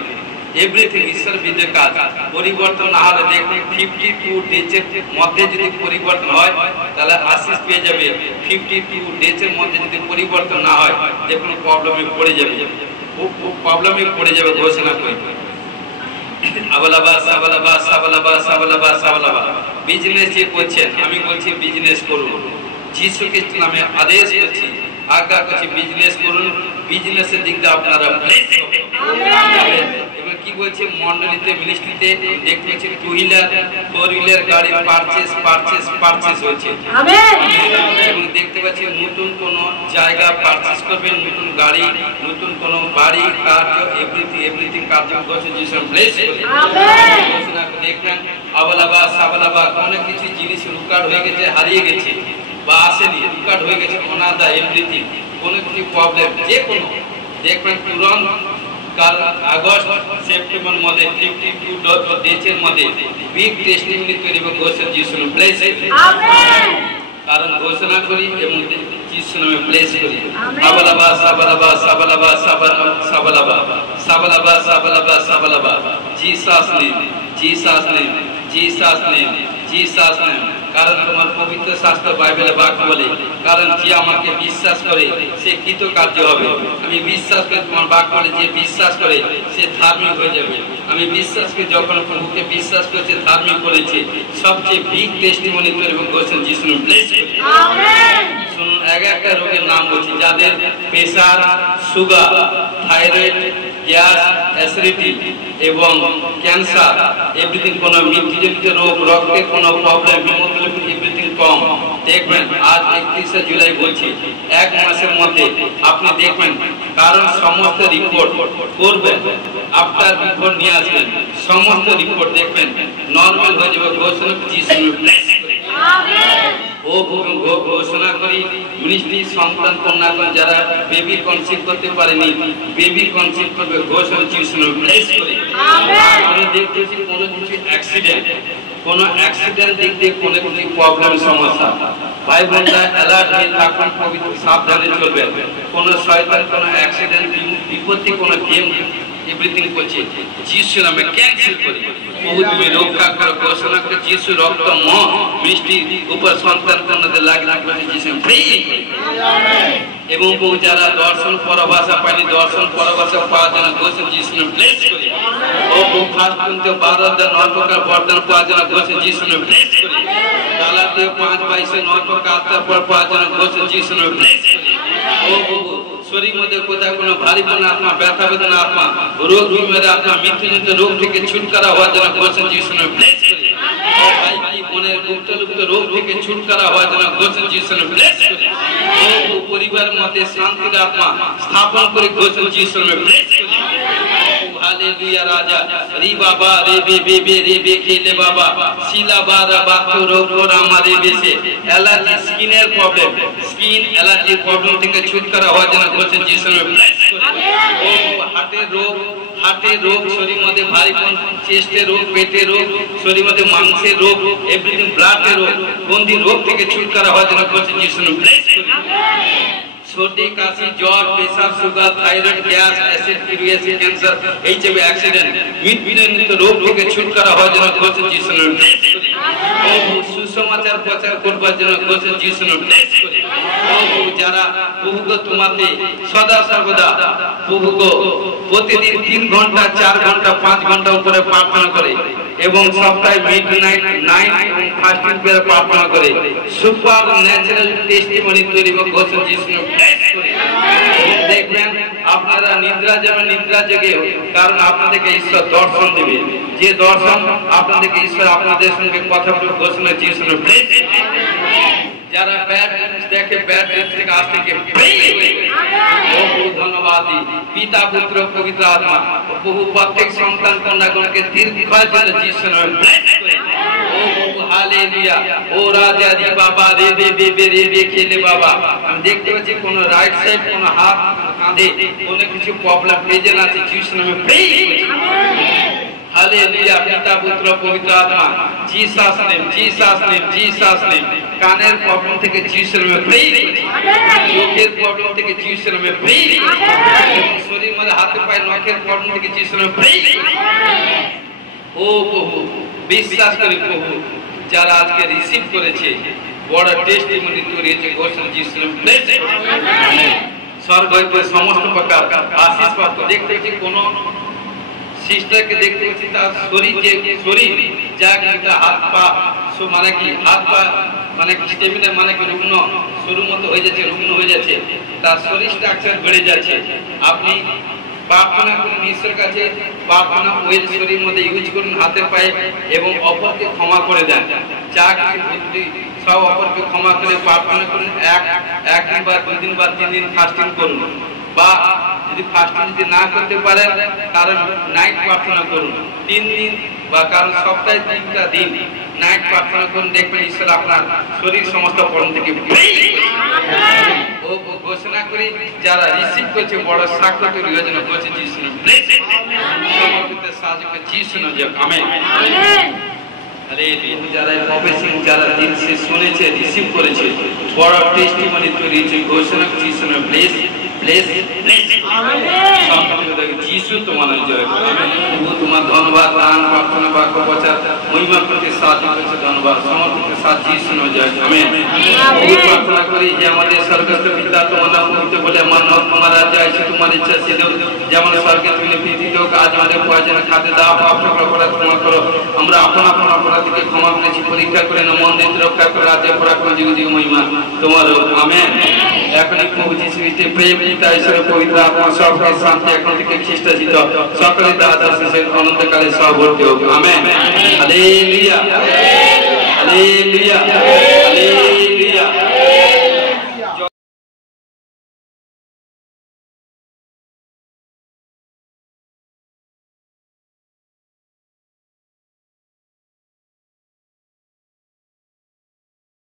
এভরিথিং ঈশ্বর বিরুদ্ধে কাজ, পরিবর্তন না হলে দেখুন 52 ডেজের মধ্যে যদি পরিবর্তন হয় তাহলে আশীষ পেয়ে যাবে। 52 ডেজের মধ্যে যদি পরিবর্তন না হয় দেখুন প্রবলেমে পড়ে যাবে, প্রবলেমে পড়ে যাবে। ঘোষণা করে আবালাবা সাবালাবা সাবালাবা সাবালাবা সাবালাবা। বিজনেস যে করছেন আমি বলছি বিজনেস করুন, যীশু খ্রিস্ট নামে আদেশ করছি, আজ্ঞা করছি বিজনেস করুন। বিজনেসের দিক দিয়ে আপনারা ব্লেস হবে। এবার কি বলছে মন্ডলীতে মিনিস্ট্রিতে দেখতে পাচ্ছি 2 হুইলার 4 হুইলার গাড়ি পারচেস হচ্ছে। এবং দেখতে পাচ্ছি নতুন কোন জায়গা পারচেস করবেন, নতুন গাড়ি, নতুন কোন বাড়ি, কার্য এভরিথিং কার্য করছে যিশু ব্লেস করে। ঘোষণা করে দেখবেন আবালাবা সাবালাবা অনেক কিছু জিনিস রুকাট হয়ে গেছে, হারিয়ে গেছে বা আসেনি, রুকাট হয়ে গেছে অনাদা এভরিথিং কোনো কিছু প্রবলেম যে কোনো দেখবেন তুরন্ত কাল আগস্ট সেপ্টেম্বর মধ্যে 52 ডেজের মধ্যে বিগ টেস্টিমনি তৈরি হবে ঘোষণা যিশু ব্লেস। কারণ ঘোষণা করি এবং যিশু নামে ব্লেস করি। আবালাবা সাবালাবা সাবালাবা সাবালাবা সাবালাবা সাবালাবা সাবালাবা Jesus name, Jesus name, Jesus name, Jesus name. কারণ তোমার পবিত্র শাস্ত্র বাইবেলে বাক্য বলে কারণ যে আমাকে বিশ্বাস করে সে কৃতকার্য হবে। আমি বিশ্বাস করে তোমার বাক্য বলে যে বিশ্বাস করে সে ধার্মিক হয়ে যাবে। আমি বিশ্বাস করে যখন প্রভুকে বিশ্বাস করেছে ধার্মিক করেছে সবচেয়ে বিগ টেস্টিমনি তৈরি ঘোষণা যিশু ব্লেস করে। শুনুন একটা রোগের নাম বলছি, যাদের pressure, sugar, thyroid, gas, acidity এবং ক্যান্সার এভরিথিং কোনো মৃত্যুজনিত রোগ, রক্তের কোনো প্রবলেম, হিমোগ্লোবিন এভরিথিং কম দেখবেন আজ 31 জুলাই বলছি 1 মাসের মধ্যে আপনি দেখবেন। কারণ সমস্ত রিপোর্ট করবেন, আফটার রিপোর্ট নিয়ে আসবেন, সমস্ত রিপোর্ট দেখবেন নরমাল হয়ে যাবে। ঘোষণা যিশু ব্লেস করে। ও ঘোষণা করি মিনিস্ট্রি সন্তান কন্যাগণ যারা বেবি কনসিভ করতে পারেনি বেবি কনসিভ করবে ঘোষণা যিশু ব্লেস করে। আমরা দেখতেছি কোনো কিছু অ্যাক্সিডেন্ট দিক দিয়ে কোনো কিছু প্রবলেম সমস্যা ভাই বোনরা অ্যালার্ট হয়ে থাকুন, পবিত্র সাবধানে চলবেন। কোনো শয়তান কোনো অ্যাক্সিডেন্ট বিপত্তি কোনো গেম এভরিথিং করছে যিশু নামে ক্যান্সেল করি। বহু তুমি রক্ষা করো ঘোষণা করে যিশু রক্ত মিষ্টি উপর সন্তান কন্যাদের লাগিয়ে করে যিশু ফ্রি এবং বহু যারা দর্শন পরবাসা পায়নি দর্শন পরবাসা পাওয়ার জন্য ঘোষণা যিশু ব্লেস করি। ও বহু ফার্স্ট কিন্তু 12 9 প্রকার বরদান পাওয়ার জন্য ঘোষণা যিশু ব্লেস করি। গালাতীয় 5:22 9 প্রকার আত্মার পর পাওয়ার জন্য ঘোষণা যিশু ব্লেস করি। ও বহু শরীর মধ্যে কোথাও কোনো ভারীপন আত্মা, ব্যথা বেদনা আত্মা, রোগ বিমারি আত্মা, মৃত্যুজনিত রোগ থেকে ছুটকারা হওয়ার জন্য ঘোষণা যিশু ব্লেস করি। ভাই মনের গুপ্ত রোগ থেকে ছুটকারা হওয়ার জন্য ঘোষণা যিশুর নামে ব্লেস করি। ও পরিবারের মধ্যে শান্তির আত্মা স্থাপন করে ঘোষণা যিশুর নামে ব্লেস করি। हालेलुया राजा री बाबा रे बे रे बे खेले बाबा শিলা বারা বাতো রোগ আমাদের দেশে অ্যালার্জি স্কিনের প্রবলেম স্কিন অ্যালার্জি প্রবলেম থেকে ছুটকারা হওয়ার জন্য ঘোষণা যিশুর নামে ব্লেস করি। ও হার্টের রোগ শরীরের মধ্যে ভারীপন চেস্টের রোগ পেটের রোগ শরীরের মধ্যে মাংসের রোগ এভরিথিং ব্লাডের রোগ বন্দি রোগ থেকে ছুটকারা হওয়ার জন্য ঘোষণা যিশুর নামে ব্লেস করি। सर्दी काशी ज्वर pressure sugar thyroid gas acid uric cancer HIV accident मृत्युजनित रोग থেকে ছুটকারা হওয়ার জন্য ঘোষণা যিশুর নামে ব্লেস করি। ও সুসমাচার প্রচার করবার জন্য ঘোষণা যিশুর নামে ব্লেস করি। ও যারা প্রভুকে তোমাতে সদা সর্বদা প্রভুকে প্রতিদিন 3 ঘন্টা 4 ঘন্টা 5 ঘন্টা উপরে প্রার্থনা করে এবং সপ্তাহে মিডনাইট এবং ফাস্টিং করে প্রার্থনা করে সুপার ন্যাচারাল টেস্টিমনি তৈরি এবং ঘোষণা যিশুর নামে ব্লেস করি। দেখবেন আপনারা নিদ্রা যাবেন নিদ্রা জেগে কারণ আপনাদেরকে ঈশ্বর দর্শন দেবে যে দর্শন আপনাদেরকে ঈশ্বর আপনাদের সঙ্গে কথা বলে ঘোষণা যিশুর নামে ব্লেস করি। যারা ব্যাড নিউজ দেখে ব্যাড নিউজ থেকে আজ থেকে ধন্যবাদ পিতা পুত্র পবিত্র আত্মা বহু প্রত্যেক সন্তান কন্যাগণকে দীর্ঘায়ু জন্য যিশুর নামে ব্লেস করি। ও হালেলুয়া ও রাজা রে বাবা রে বে খেলে বাবা আমি দেখতে পাচ্ছি কোন রাইট সাইড কোন হাত কাঁধে কোন কিছু প্রবলেম প্রেজেন্ট আছে যিশুর নামে ব্লেস করি। हालेलुया पिता पुत्र पवित्र आत्मा जीसस नेम कानेर प्रॉब्लम থেকে যিশুর নামে ফ্রি চোখের প্রবলেম থেকে যিশুর নামে ফ্রি শরীরের মধ্যে হাতে পায়ে নখের প্রবলেম থেকে যিশুর নামে ফ্রি। ও প্রভু বিশ্বাস করি প্রভু যারা আজকে রিসিভ করেছে বড় টেস্টিমনি করেছে ঘোষণা যিশুর নামে ব্লেস আমেন। স্বর্গ হইতে সমস্ত প্রকার আশীষ প্রাপ্ত দেখতে কি কোন सिस्टर के देखते हैं तार शरीर जा किंतु हाथ पा सो माने कि हाथ पा माने कि स्टेमिना माने कि रुग्ण शुरू मत हो जाছে रुग्ण हो যাচ্ছে তার শরীর স্ট্রাকচার বেড়ে যাচ্ছে আপনি প্রার্থনা করুন ঈশ্বরের কাছে প্রার্থনা ওয়েল শরীরের মধ্যে ইউজ করুন হাতে পায়ে এবং অপরকে ক্ষমা করে দেন যা কিছু সব অপরকে ক্ষমা করে প্রার্থনা করুন এক দিন বা 2 দিন বা 3 দিন ফাস্টিং করুন বা যদি ফাস্টিং যদি না করতে পারেন কারণ নাইট প্রার্থনা করুন 3 দিন বা কারণ সপ্তাহে 3টা দিন নাইট প্রার্থনা করুন দেখবেন ঈশ্বর আপনার শরীর সমস্ত প্রবলেম থেকে ও ঘোষণা করি যারা রিসিভ করেছে বড় সাক্ষ্য তৈরি হওয়ার জন্য বলছে যিশু ব্লেস সমর্পিত সাহায্য করে যিশু নামে আমেন। हालेलुया যারা প্রফেসিং যারা দিন সে শুনেছে রিসিভ করেছে বড় টেস্টিমনি তৈরি হয়েছে ঘোষণা যিশু নামে ব্লেস যিশু তোমার জয় আমেন। প্রভু তোমার ধন্যবাদ দান প্রার্থনা বাক্য প্রচার মহিমা করতে সাহায্য করেছে ধন্যবাদ সমর্পিত সাহায্য যিশু নামে জয় আমেন। প্রভু প্রার্থনা করি যে আমাদের স্বর্গস্থ পিতা তোমার নাম পবিত্র বলে আমার নাম তোমার রাজ্য আসে তোমার ইচ্ছা সিদ্ধ যেমন স্বর্গে তুমি পৃথিবীতে কাজ আমাদের প্রয়োজন খাদ্য দাও পাপ অপরাধ ক্ষমা করো আমরা আপন আপন অপরাধীকে ক্ষমা করেছি পরীক্ষা করে না মন দিয়ে রক্ষা করে রাজ্য পরাক্রম যুগ যুগ মহিমা তোমার আমেন। এখন প্রভু যিশুতে প্রেম পিতা ঈশ্বরের পবিত্র আত্মা সবকে শান্তি এখন থেকে খ্রিস্ট জিত সকলে দাদা শেষের অনন্তকালে সহবর্তী হোক আমেন। Hallelujah hallelujah.